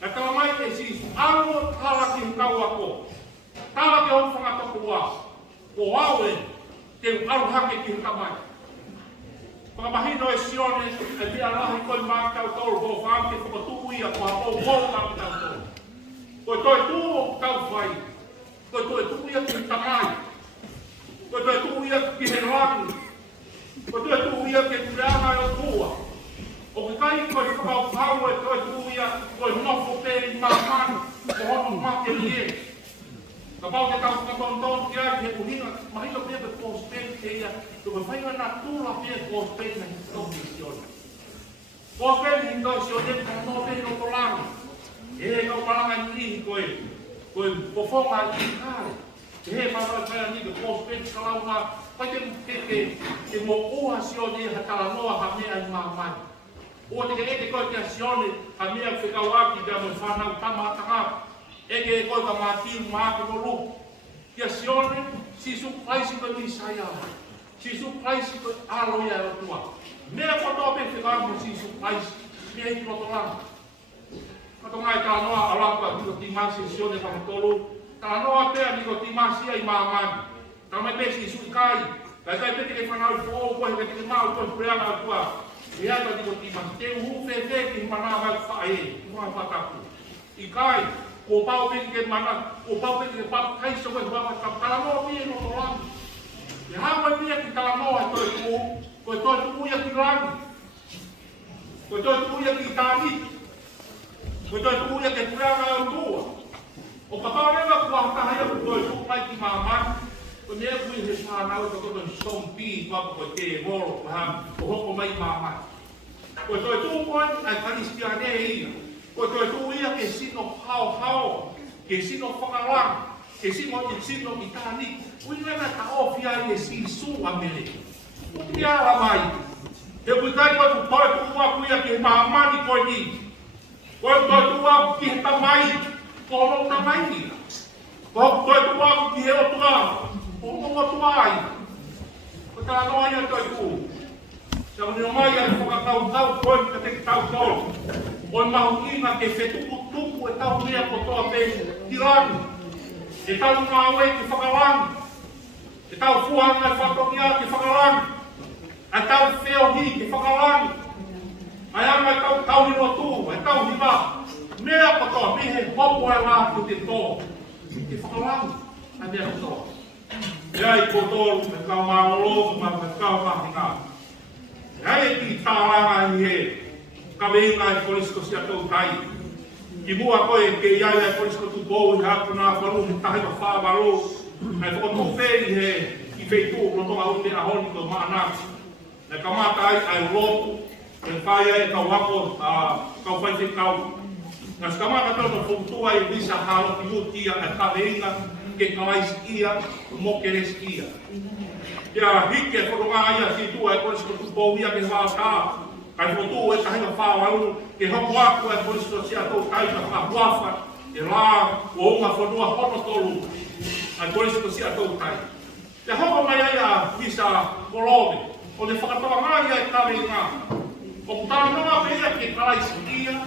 Ka tala mai e Sīsū, alo tala ki hukau ako. Tala ki hon whangatapu a. Ko aue, te alo hake ki huka mai. Whakamahino e Sioné, e pia rahi koe mākau tōru ko whaam te whakatū ia ko hapau hou ka tau tōru. Koe toi tū o tau whai, koe toi tū ia ki Tamai, koe toi tū ia ki he rangi, koe toi tū ia ki kureanga e Otua. O ke kai koe whakau whau e toi tū ia koe nofo pēri māmani, ko hono make ni e. Ka pau te tau whakatonton ki ai he uhinga, mahino pia pe kōspēni te ia, tuko whainga nā tūla pia kōspēni na hitohi i Sioné. Kōspēni hitohi Sioné, ka no pēni no tolangi. E kau malanga ni koe pofonga i kāre. Te he mawai whaia ni ke kōspēni ka lau ngā, pai te mo ua Sioné ha tala noa ha mea i māmai. Ua te ke koe te Sioné ha mea whikau aki te amo whanau tamatanga. Eke e koe ka mātiu māke no lu. Kia Sioné, Sīsū Kraisi koe Misaya. Sīsū Kraisi koe Haleluia e Otua. Mea kotoa pe whikamu Sīsū Kraisi. Mea i koto langa. Kato ngai tā noa alapa niko timasi e Sioné whakatolu. Tā noa pēr niko timasi ai māmani. Tā mai pēsi i sui kai. Kai kai pēti ke whanau i whoo koe, kai te mau koe preanga Otua. E aita niko timasi. Te uhu whewhe ki mana wai whae. Mua whatapu. I kai. Ko pau pēti ke mana, ko pau pēti ke pau kaisa koe waka ka talanoa pia no to rangi. E hawa pia ki talanoa e toi tū, koe toi tū ia ki rangi. Koe toi tū ia ki tāni. Koe toi tū ia ke kureanga e Otua. O ka pau renga kua hatahai aku koe tū mai ki māmani. Koe mea kui he whanau e koto ni sompi waka koe te e moro o hoko mai māmani. Koe toi tū koe ai karistia ne ia. Koe toi tū ia ke sino hao, ke sino whakalang, ke sino i tāni. Ui ngana ta ofia i e Sīsū a mele. Uki ala mai. He kui kai koe tu toi tū aku ia ke māmani koe ni. Koe toi tū aku ki he Tamai, kono Tamai ni. Koe toi tū aku ki he Otua, kono Otua ai. Koe tā noa ia toi tū. Sa uni o mai ai whakatau koe ka te tau tōru. O mahu inga ke whetuku e tau mea kotoa pēni tirani. E tau ngā oe ki whakalangi. E tau fuanga e whatokia ki whakalangi. E tau wheohi ki whakalangi. Ai anga e tau hino tū, e tau hiva. Mea kotoa, mihe hopo e wā ki te tō. Ki whakalangi, a mea kotoa. E ai kotoru, me kau māologu, me kau mahinga. E ai e ki tālanga i he. Ka weinga e polisko sia tau tai. Ki mua koe ke iai e polisko tu bou i hapu nā wharu he tahi wa whāwaro. Ai whakatu whēri he i wheitu rotonga ui te ahoni ko maanaki. Nei ka mata ai rotu, e whai ai kau wako, kau whai te kau. Ngas ka mata tau no whutua i risa halo ki mutia e ka weinga ke kawaisi ia, mo ke resi ia. Kia hike wharonga ia si tua e polisko tu bou ia ke whātaa. Kai whotu e tahinga whāwaru, ke hoku aku e polisto sia tō taika whapuafa, e rā o unga whanua hono tolu, ai polisto sia tō taika. Te hoko mai ai a visa kolobe, o te whakatoa mai ai tawe ngā. O kutana noa pēia ke karaisi ia,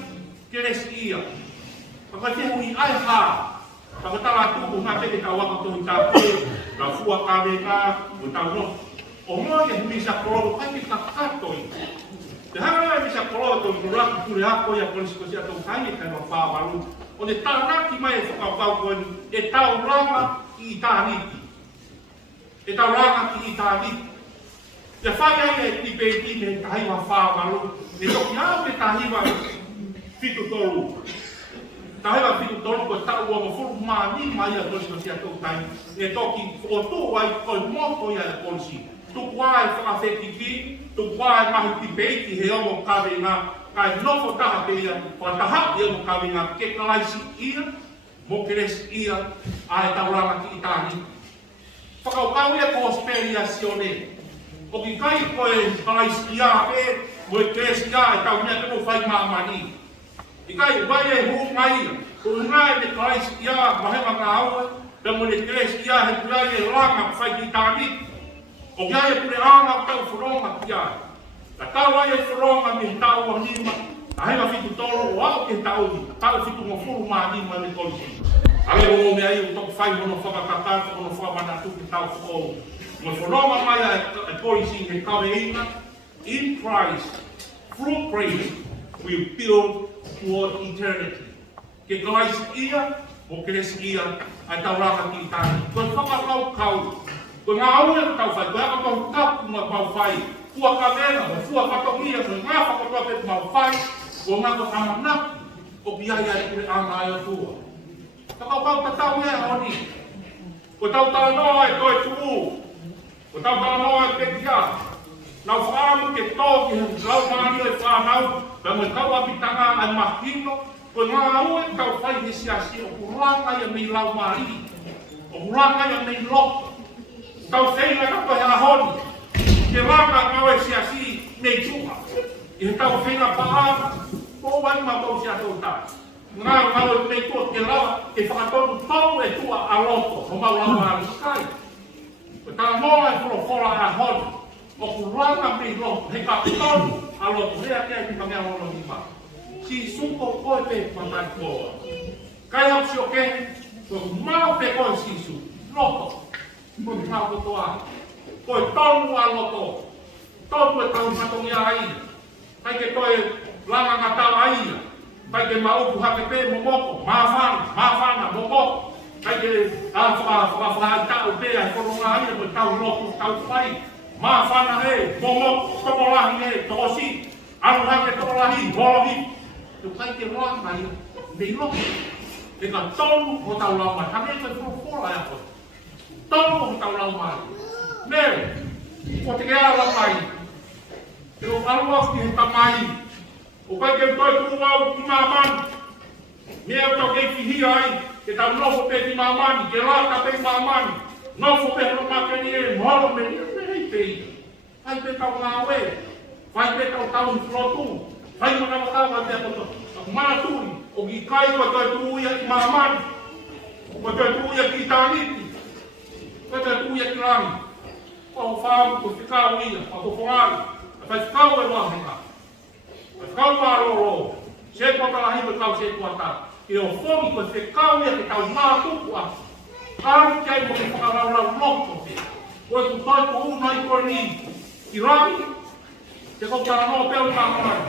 ke resi ia. Whakatehu i ai hā, whakatala tuku ngā peke tau waka tohi tā pē, ka fua kāwe ngā, o tau no. O ngā ke visa kolobe, kai ke kakatoi. Te hanga e misa koloa tō muraku kure hako ia polisko sia tō taini kai wa whāwaru. O te tānaki mai e whakawhau koe ni, e tau ranga ki i tāniki. E tau ranga ki i tāniki. Te whai ai e tipeti me tahi wa whāwaru. E toki au te tahi wa fitu tōru. Tahela fitu tolu ko tau wa mafuru mani mai a tosi sia tau tai. E toki o tu ai ko moto ia e polisi. Tu kwai fa fetiki, tu kwai mahi ti peiti he o kavinga, kai nofo taha pe ia, o taha ia mo kavinga ke kalaisi ia, mo keresi ia, ai tauranga ki itani. Whakaukau ia ko speria Sioné. O ki kai koe kalaisi ia pe, mo keresi ia e tau mea temo whai maamani. I kai vai e hu mai, ko ngai te kalaisi ia mahenga ngā aue, pe mo ne keresi ia he kurai e langa whai ki itani. O kia e pure anga o tau whoronga ki ai. Ta tau ai e whoronga me tau o nima, ta hewa fitu tolo o au ke tau ni, ta tau fitu mo furu maa nima me kolisi. Ale o me ai o toku whai mono whakakatata, mono whamana tuki tau whako. Mo whoronga mai e kolisi he kawe inga, in Christ, through praise, we build toward eternity. Ke kalaisi ia, mo keresi ia, ai tau raka ki tani. Koe whakakau kau, ko ngā aue tau whai, koe aka tau tapu ngā mau whai, fua kamena, fua katongia, koe ngā whakatoa pe mau whai, ko ngā ko amanaki, o biai ai kure anga ai o tua. Takau tatau ea honi, ko tau talanoa e Toetu'u, ko tau talanoa e Pekia, nau whaamu ke tōki he lau maani o e whanau, pe mo kau Apitanga ai mahino, ko ngā aue tau whai he siasi o kuranga ia mei lau maani, o kuranga ia mei loko, tau whenga ka koe hea honi, ke raka ngawe siasi nei tuha, i he tau whenga paana, ko wai ma tau sia tau tai. Ngā ngawe nei tua ke rawa, ke whakatonu tau e tua a loto, o mau lau maari skai. Ko tā noa e folofola a honi, o kuranga mei loto, he ka tonu a loto, hea kea ki pangea hono ni ma. Sīsū ko koe pe matai koa. Kai au si o ke, ko mau pe koe Sīsū, loto. Ko te tau kotoa. Ko e tonu a loto. Tonu e tau matongi a ia. Kai ke koe langa ngā tau a ia. Kai ke maupu hake pe momoko. Mawhana, momoko. Kai ke whai tau pe a koronga a ia. Ko tau loto, tau whai. Mawhana he, momoko, tokolahi he, tokosi. Anu hake tokolahi, holohi. Tu kai ke langa ia. Nei loto. E ka tonu ko tau lau mai. Hake koe folofola e a koe. Tonu ko tau lau mai. Mary, ko te kea lau mai. Te o alua ki he Tamai. O kai ke Toetu'u au ki mamani. Mea o tau kei ki ai. Ke tau nofo pe ki mamani. Ke rata pe mamani. Nofo pe hano makeni e moholo me ni. Me hei pe i. Hai pe tau ngā we. Hai pe tau ni flotu. Hai mo nama tau a te akoto. Māturi. O ki kai ko Toetu'u ia ki mamani. Ko Toetu'u ia ki taniti. Ko Toetu'u ia ki rangi. Ko whaamu ko whikau ia. Ko whongari. Whai whikau e wahenga. Whai whikau wāroro. Se kua talahi me kau se kua tā. Ke o whongi ko whikau ia ki tau mātuku a. Kāru kei mo ke whakarau loko te. Ko e ku Toetu'u nai koe ni. Ki rangi. Te kou tara no peo tāmai.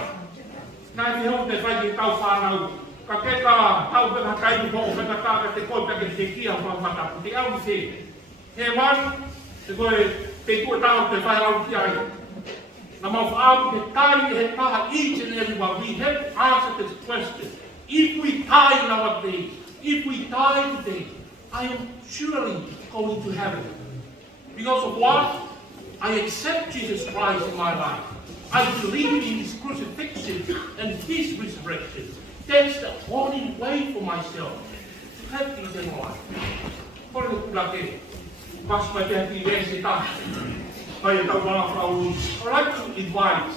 Nai te hau te whai ki tau whānau. Ka ke ka tau peka kaimu ho o peka tāka te koe peka te kia whau matapu. Te au se. He manu, te koe te kua tau te whai au ki ai. Na mau whaau te tai he taha each and every one. We have answered this question. If we die nowadays, if we die today, I am surely going to heaven. Because of what? I accept Jesus Christ in my life. I believe in His crucifixion and His resurrection. That's the only way for myself to have eternal life. Kore no kulake, pas mai te haki rese ta. Pai e tau mana whauru. I'd like to invite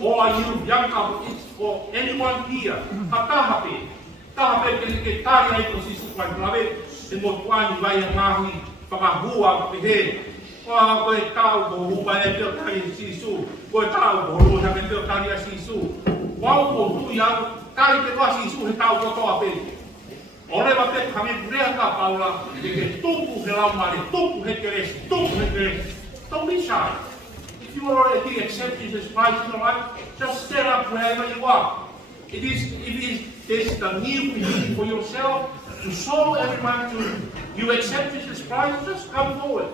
all you young couples, it's for anyone here, ha tahape. Tahape ke tari ai ko Sīsū kai klawe, te motuani vai a ngāhi, whakahua pehē. Koe tau ko hupa e teo tari a Sīsū. Koe tau ko horo hake teo tari a Sīsū. Wau ko tui au, tari te koa Sīsū he tau kotoa pe. Oreva pe kame rea ka paula, te ke tupu he laumare, tupu he keresi, tupu he keresi. Don't be shy. If you already accept Jesus Christ in your life, just stand up wherever you are. It is the new beginning for yourself to show everyone you accept Jesus Christ. Just come forward.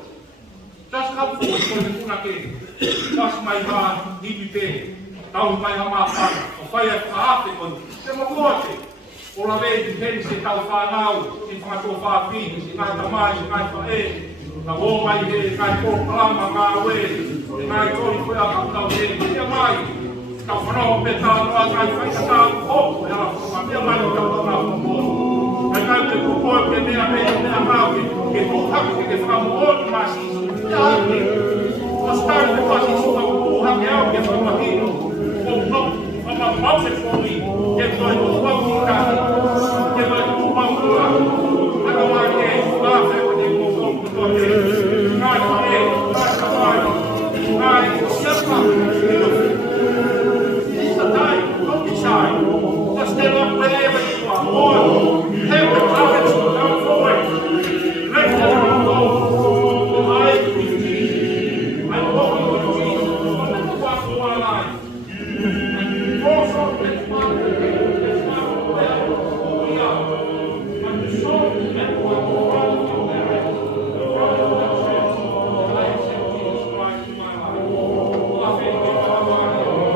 Just come forward for the punake. Just my heart, give you pay. Tau mai ha mā whana. O whai a whaate kon. Te makoate. O Ora vei di heni se tau whanau, i whakato whāpini, i ngai tamai, i ngai whae, na o mai he, i ngai kō palama ngā ue, i ngai kō i koe a kakau he, ia mai, tau whanau pe tā noa, ngai whaita tā hoku, e ala whanau, ia mai o tau ngā whanau. Ngai ngai te kupoe ke mea mea rau, ke tūhaki ke whakamu oti mā Sīsū, ia hake. O stari te mā Sīsū, ka tūhaki au ke whakamahino, o nopu, whamau se fōi, ke toi tūhau ki kāhi, ke toi tūhau kua, aka mai ke, ngā whewa te kōkau ki toi he, ngai whae, ngai tamai, ngai siapa, tatai, toki shai, just stand up wherever you are, Lord, have the courage to come forward, let them go, for I with Jesus, I'm walking with Jesus, no matter what for our life. Also, let's not where we are, but to show and what the Father of merit, the Father of the church, I accept Jesus Christ in my life. I thank you for our life.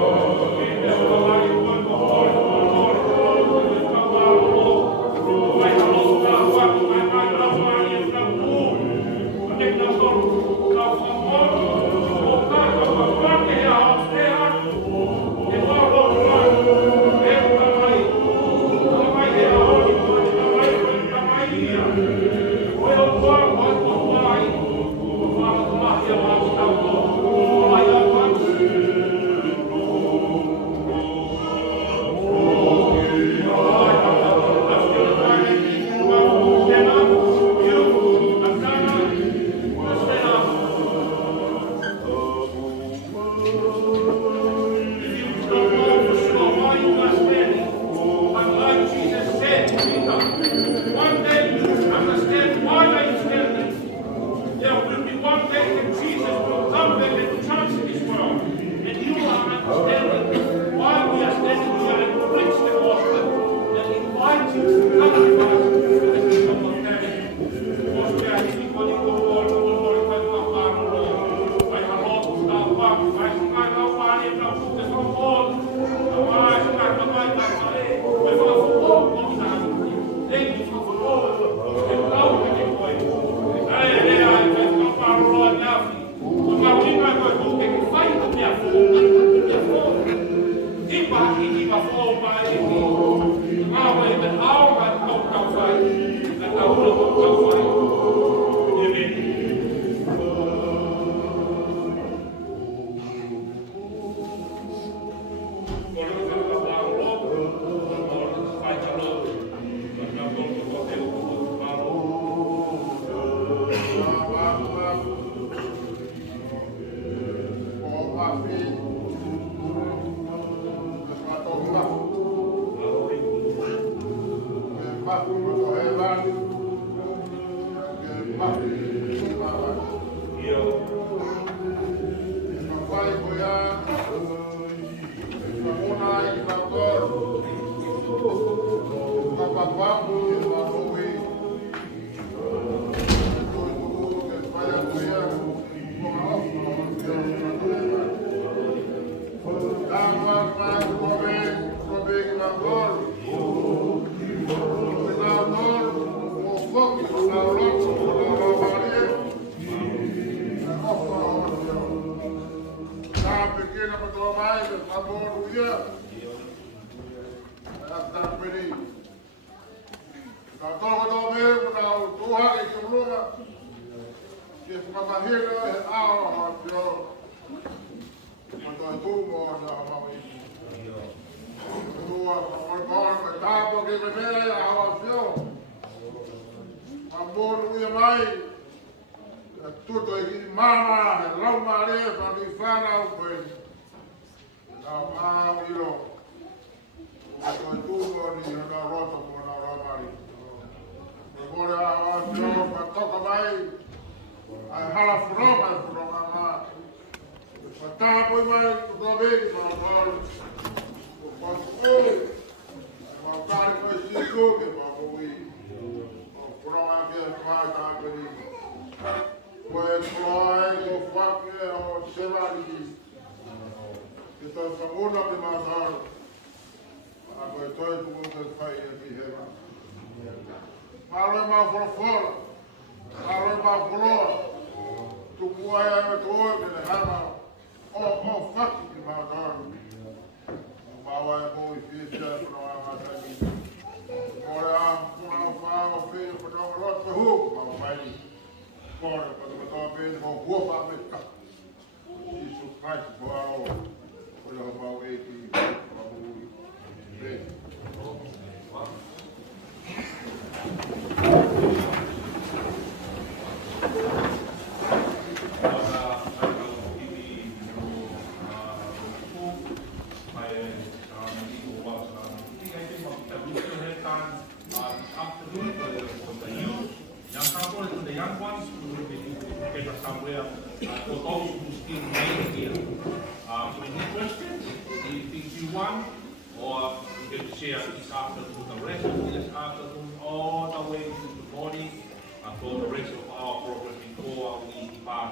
Então, só vou na primeira hora. Agora, estou em todo mundo que faz aqui. Malo mau folofola. Malo mau foloa. Tokoua e me toe me le hama. O whaki ki mau tāru. Maua e mo I whia whanau ngātani. Kore a kuna o whao whia whanau rot me hu. Mau mai. Kore patamatoa pēne mo huopa me ka. Sīsū Christ mo ao. Kore ho mau Eiki. Maui. Pehē. Somewhere for those who still remain here. If you're interested, anything you want, or you can share this afternoon, the rest of this afternoon, all the way to the morning, for the rest of our program before we depart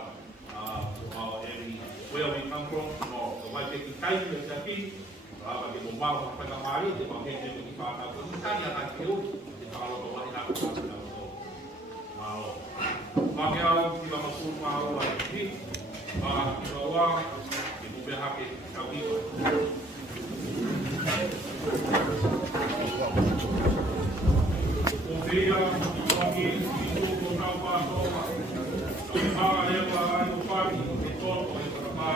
to our area. Where we come from, no, the white people time is aquí, bagi omou sampai kemari, di bawah ini di Pekia, kita yang akan hidup di kalau bawa ini aku mau. Bagi awak kita masuk mau lagi, kita awak ibu hake kami. Pekia lagi itu kita pasok. Kalau yang lain upah itu oleh berapa?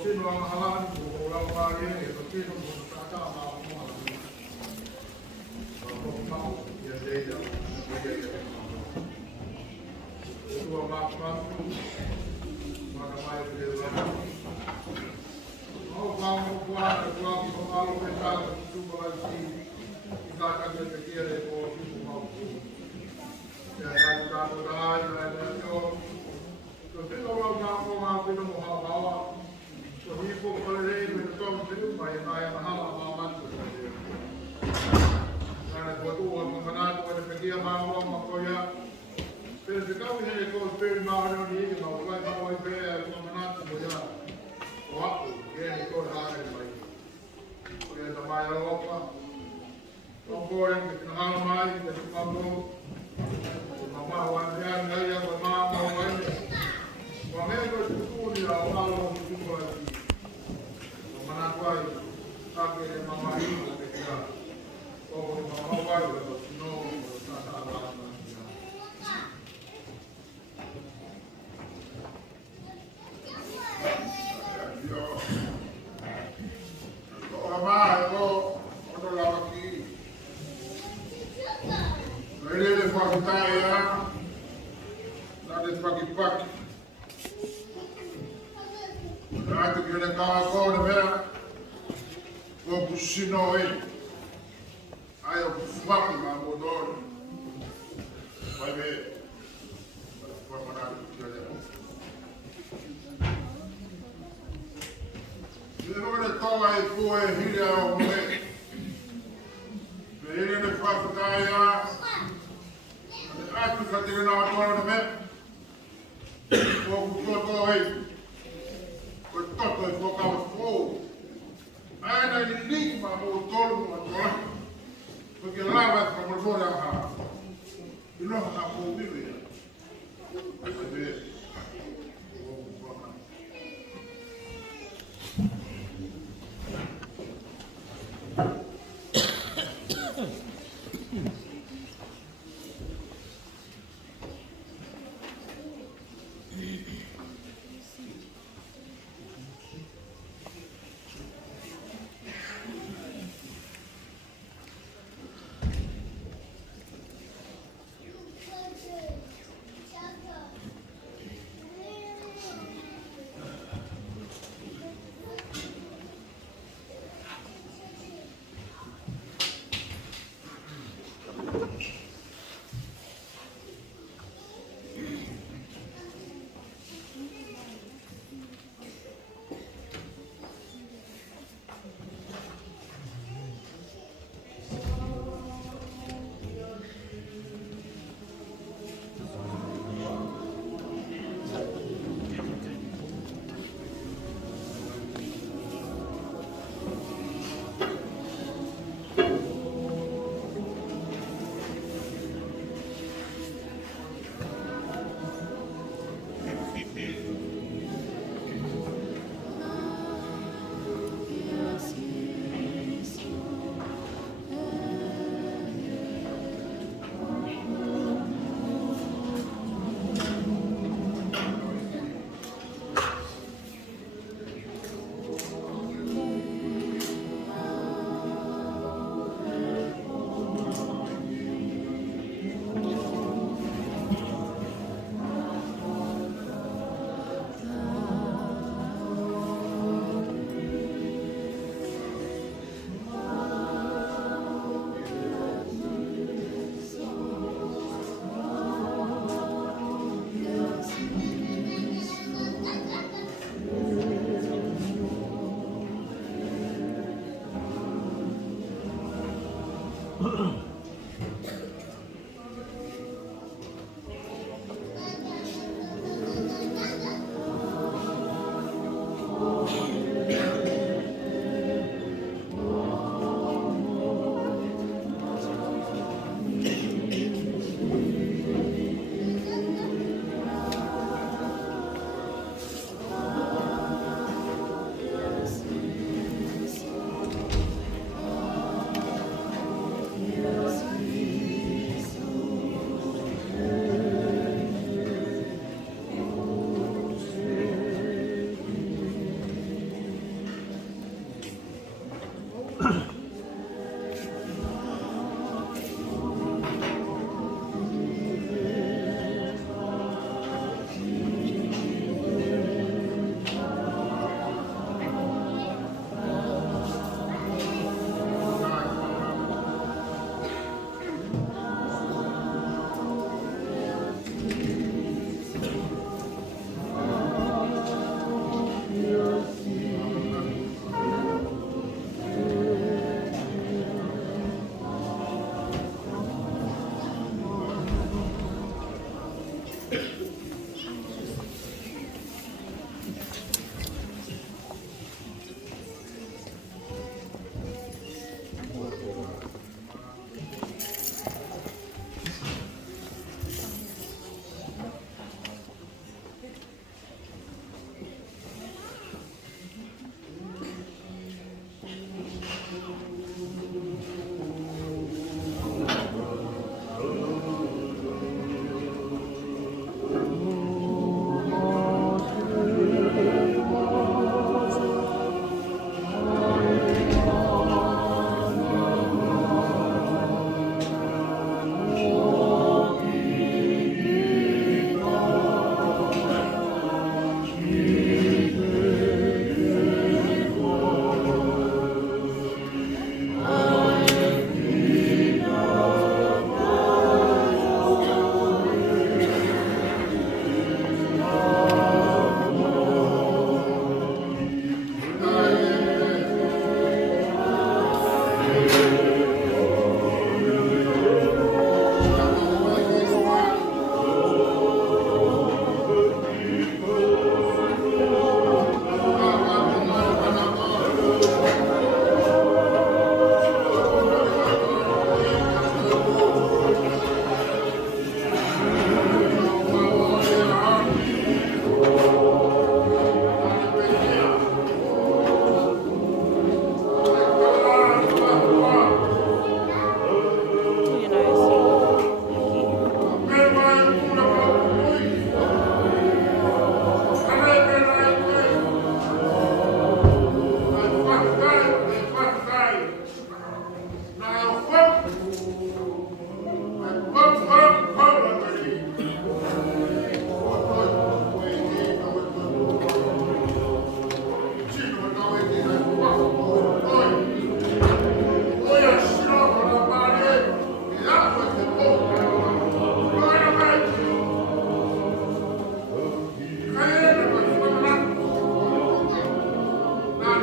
Sino ang halan, walang pari, pagkino mo sa tama. Otua Makalofi Kakala Pekia Tamai Tamai Sioné, aí eu falo na motor, vai ver, vai mandar o que é. E não é tão aí foi filha o momento, ele não faz o caia, acho que tem na motor no meio, o tokoua aí, o tokoua focava fogo. Ana enigma motor motor porque lá vai para o motor a e não a conviver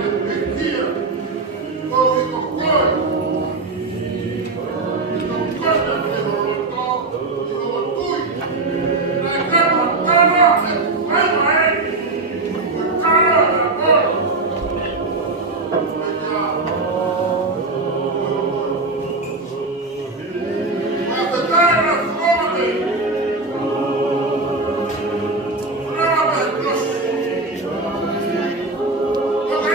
de Pekia, o i kokoi.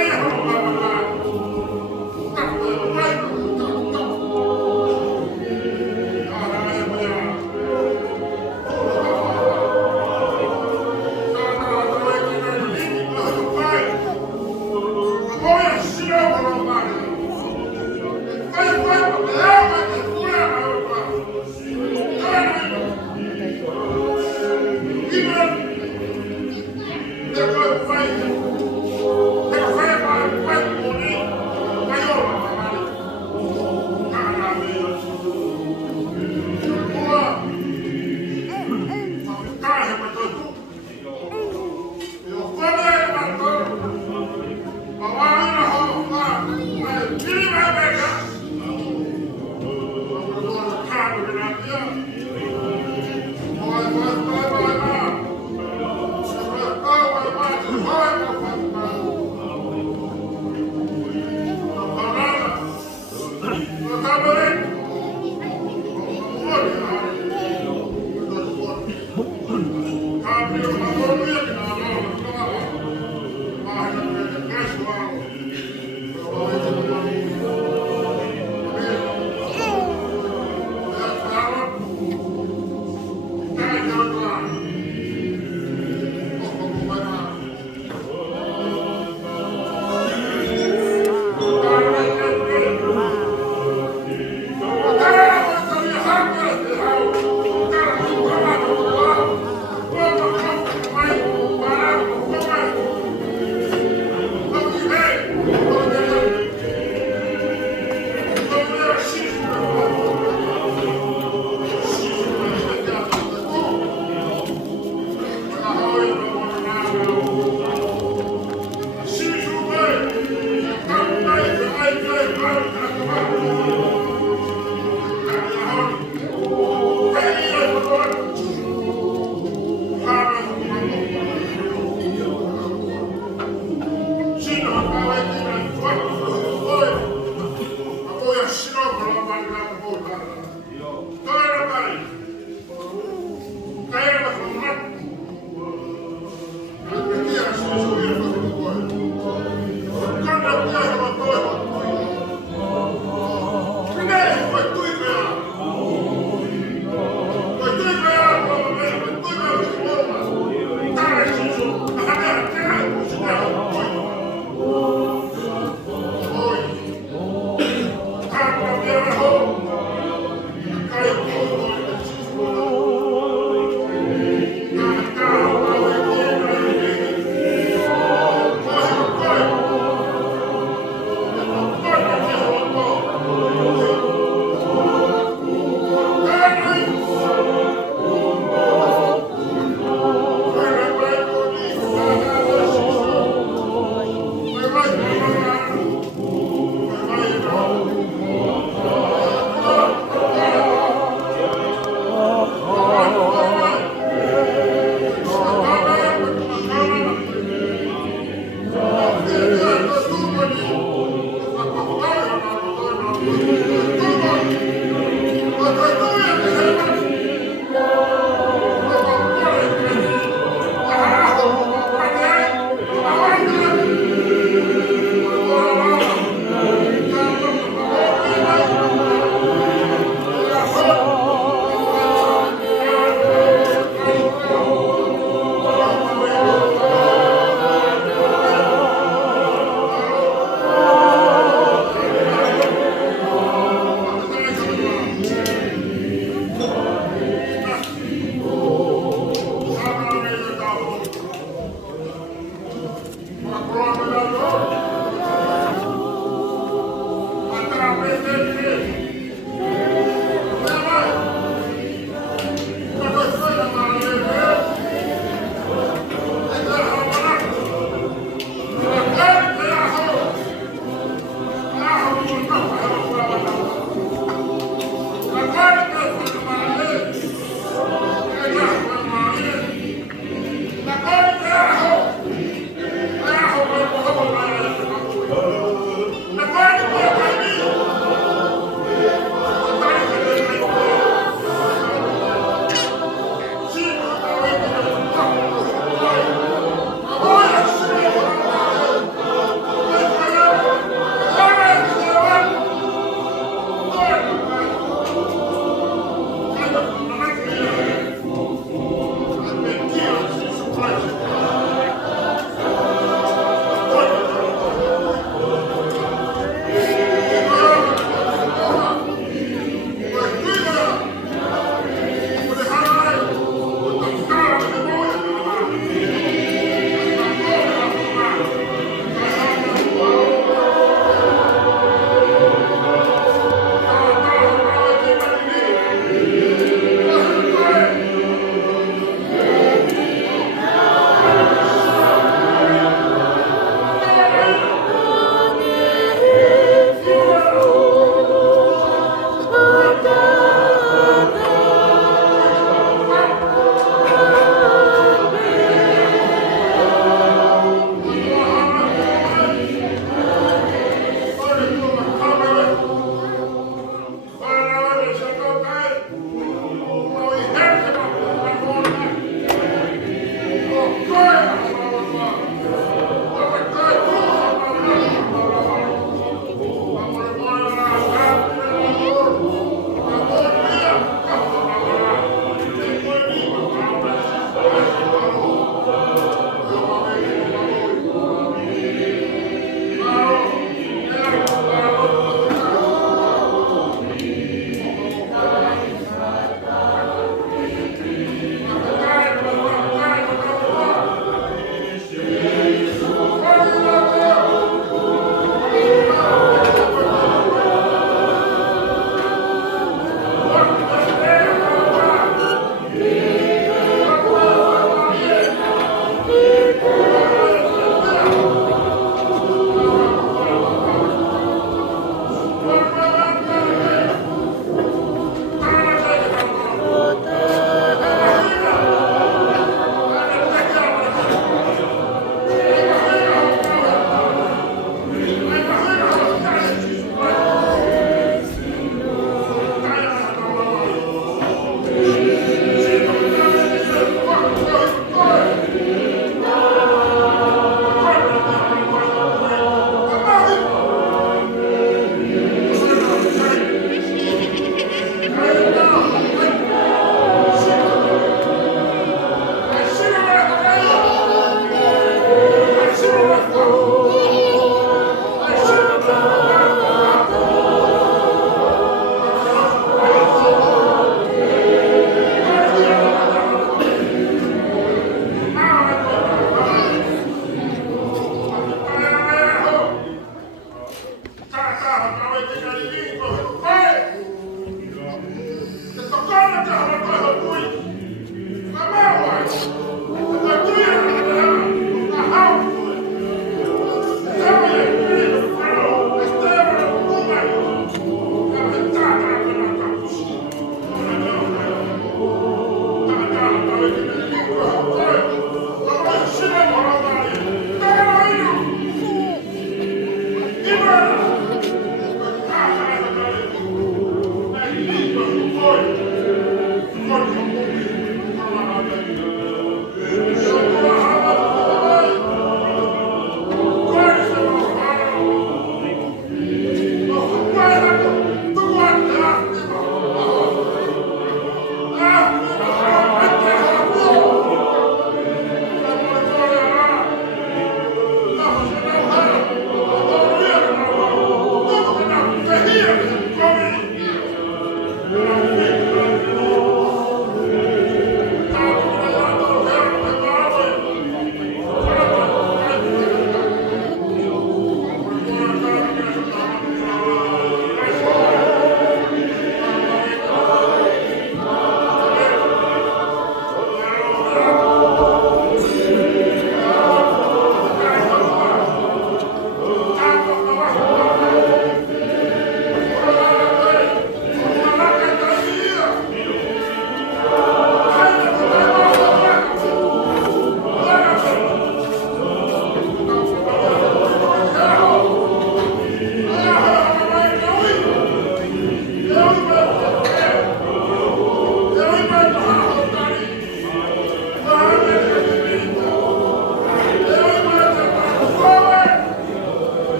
Thank you.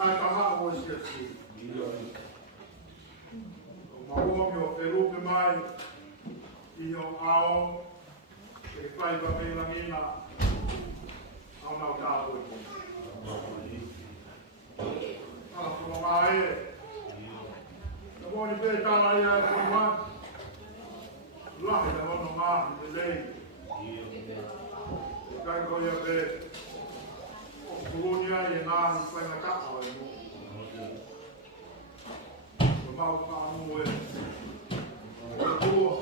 ai taha o sia si. O maua mi o perupe mai, i o ao, e whai wa me na ngina, au nau tāpo i kong. Ala kua ngā e, na mōni pē tāna ia e kua man, lahi na hono ngāhi te lei. E kai ko ia pē, o kuronia i e ngāhi whai na kapa e mo. O mau kāmu e, o kua.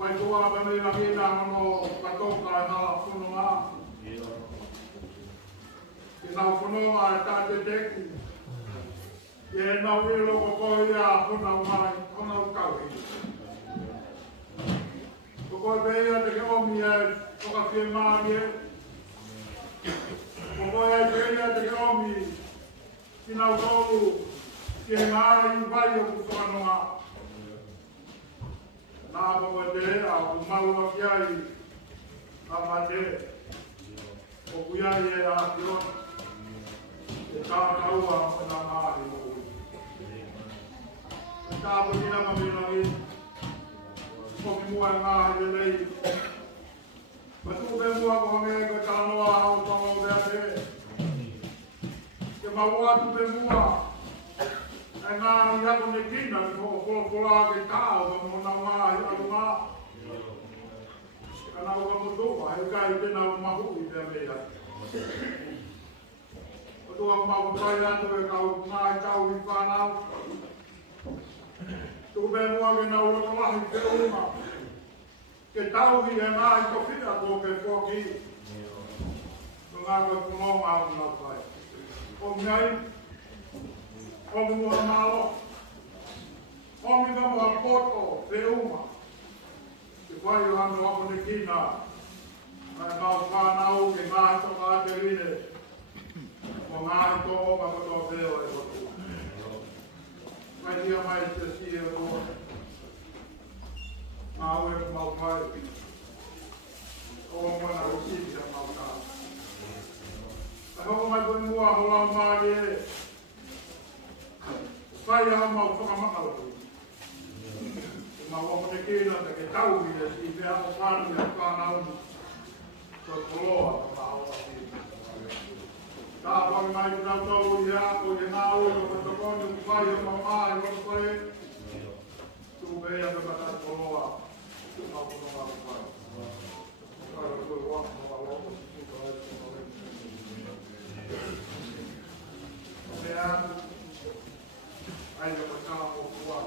Wai toa me me la hina hono katoka e hala whunonga. Ke nau whunonga e tāte teku. Ke nau i loko koe ia whunau mai, whunau kauhi. Ko koe pe ia te ke omi e toka pie maari e. Ko koe e pe ia te ke omi ki nau tolu ki e ngāi vai o ku whanonga. Nā mawa te a o maua ki ai a mate o kuiai e a pion e tātaua o nā ngāhi o ui. E tāpo tina mamirangi o mi mua e ngāhi e lei. Ma tūpe mua ko hange ko tānoa o tongo vea te. Ke maua tūpe mua e ngāhi ako ne kina ki ho folofola ke tāo ka mona ngāhi ako ngā. Ka nau ka motoa, he kai tēnā o mahu i te mea. O tua mahu pai atu e kau ngāhi kau i whanau. Tūpe mua ke nau roto lahi te uma. Ke tauhi e ngāhi ko whia tō ke whoki. Ko ngā koe punonga au nau pai. O ngai, o mua malo, o mi ka mua poto, te uma. Te whai o anu ako ne kina, mai mau whanau ke ngāhi toka te rine, o ngāhi tō ma koto peo e koto. Mai tia mai te si e tō. Mau e mau pai. O mwana o siti a mau kā. Ai hoko mai koe mua ho lau maari e. Whai a mau whakamakalofi. Mau wako te kina te ke tauhi e si te ako whani a whanau. So koloa ka mau a si. Tā whai mai ku nau tau i ako i ngā ui o katokoni ku whai a mau maa i roto koe. Tu bea ka kata koloa. Tu mau kuno mau whai. Kara koe wako mau a loko si tuka ai si mau e. Mea, ai ka kata o kua.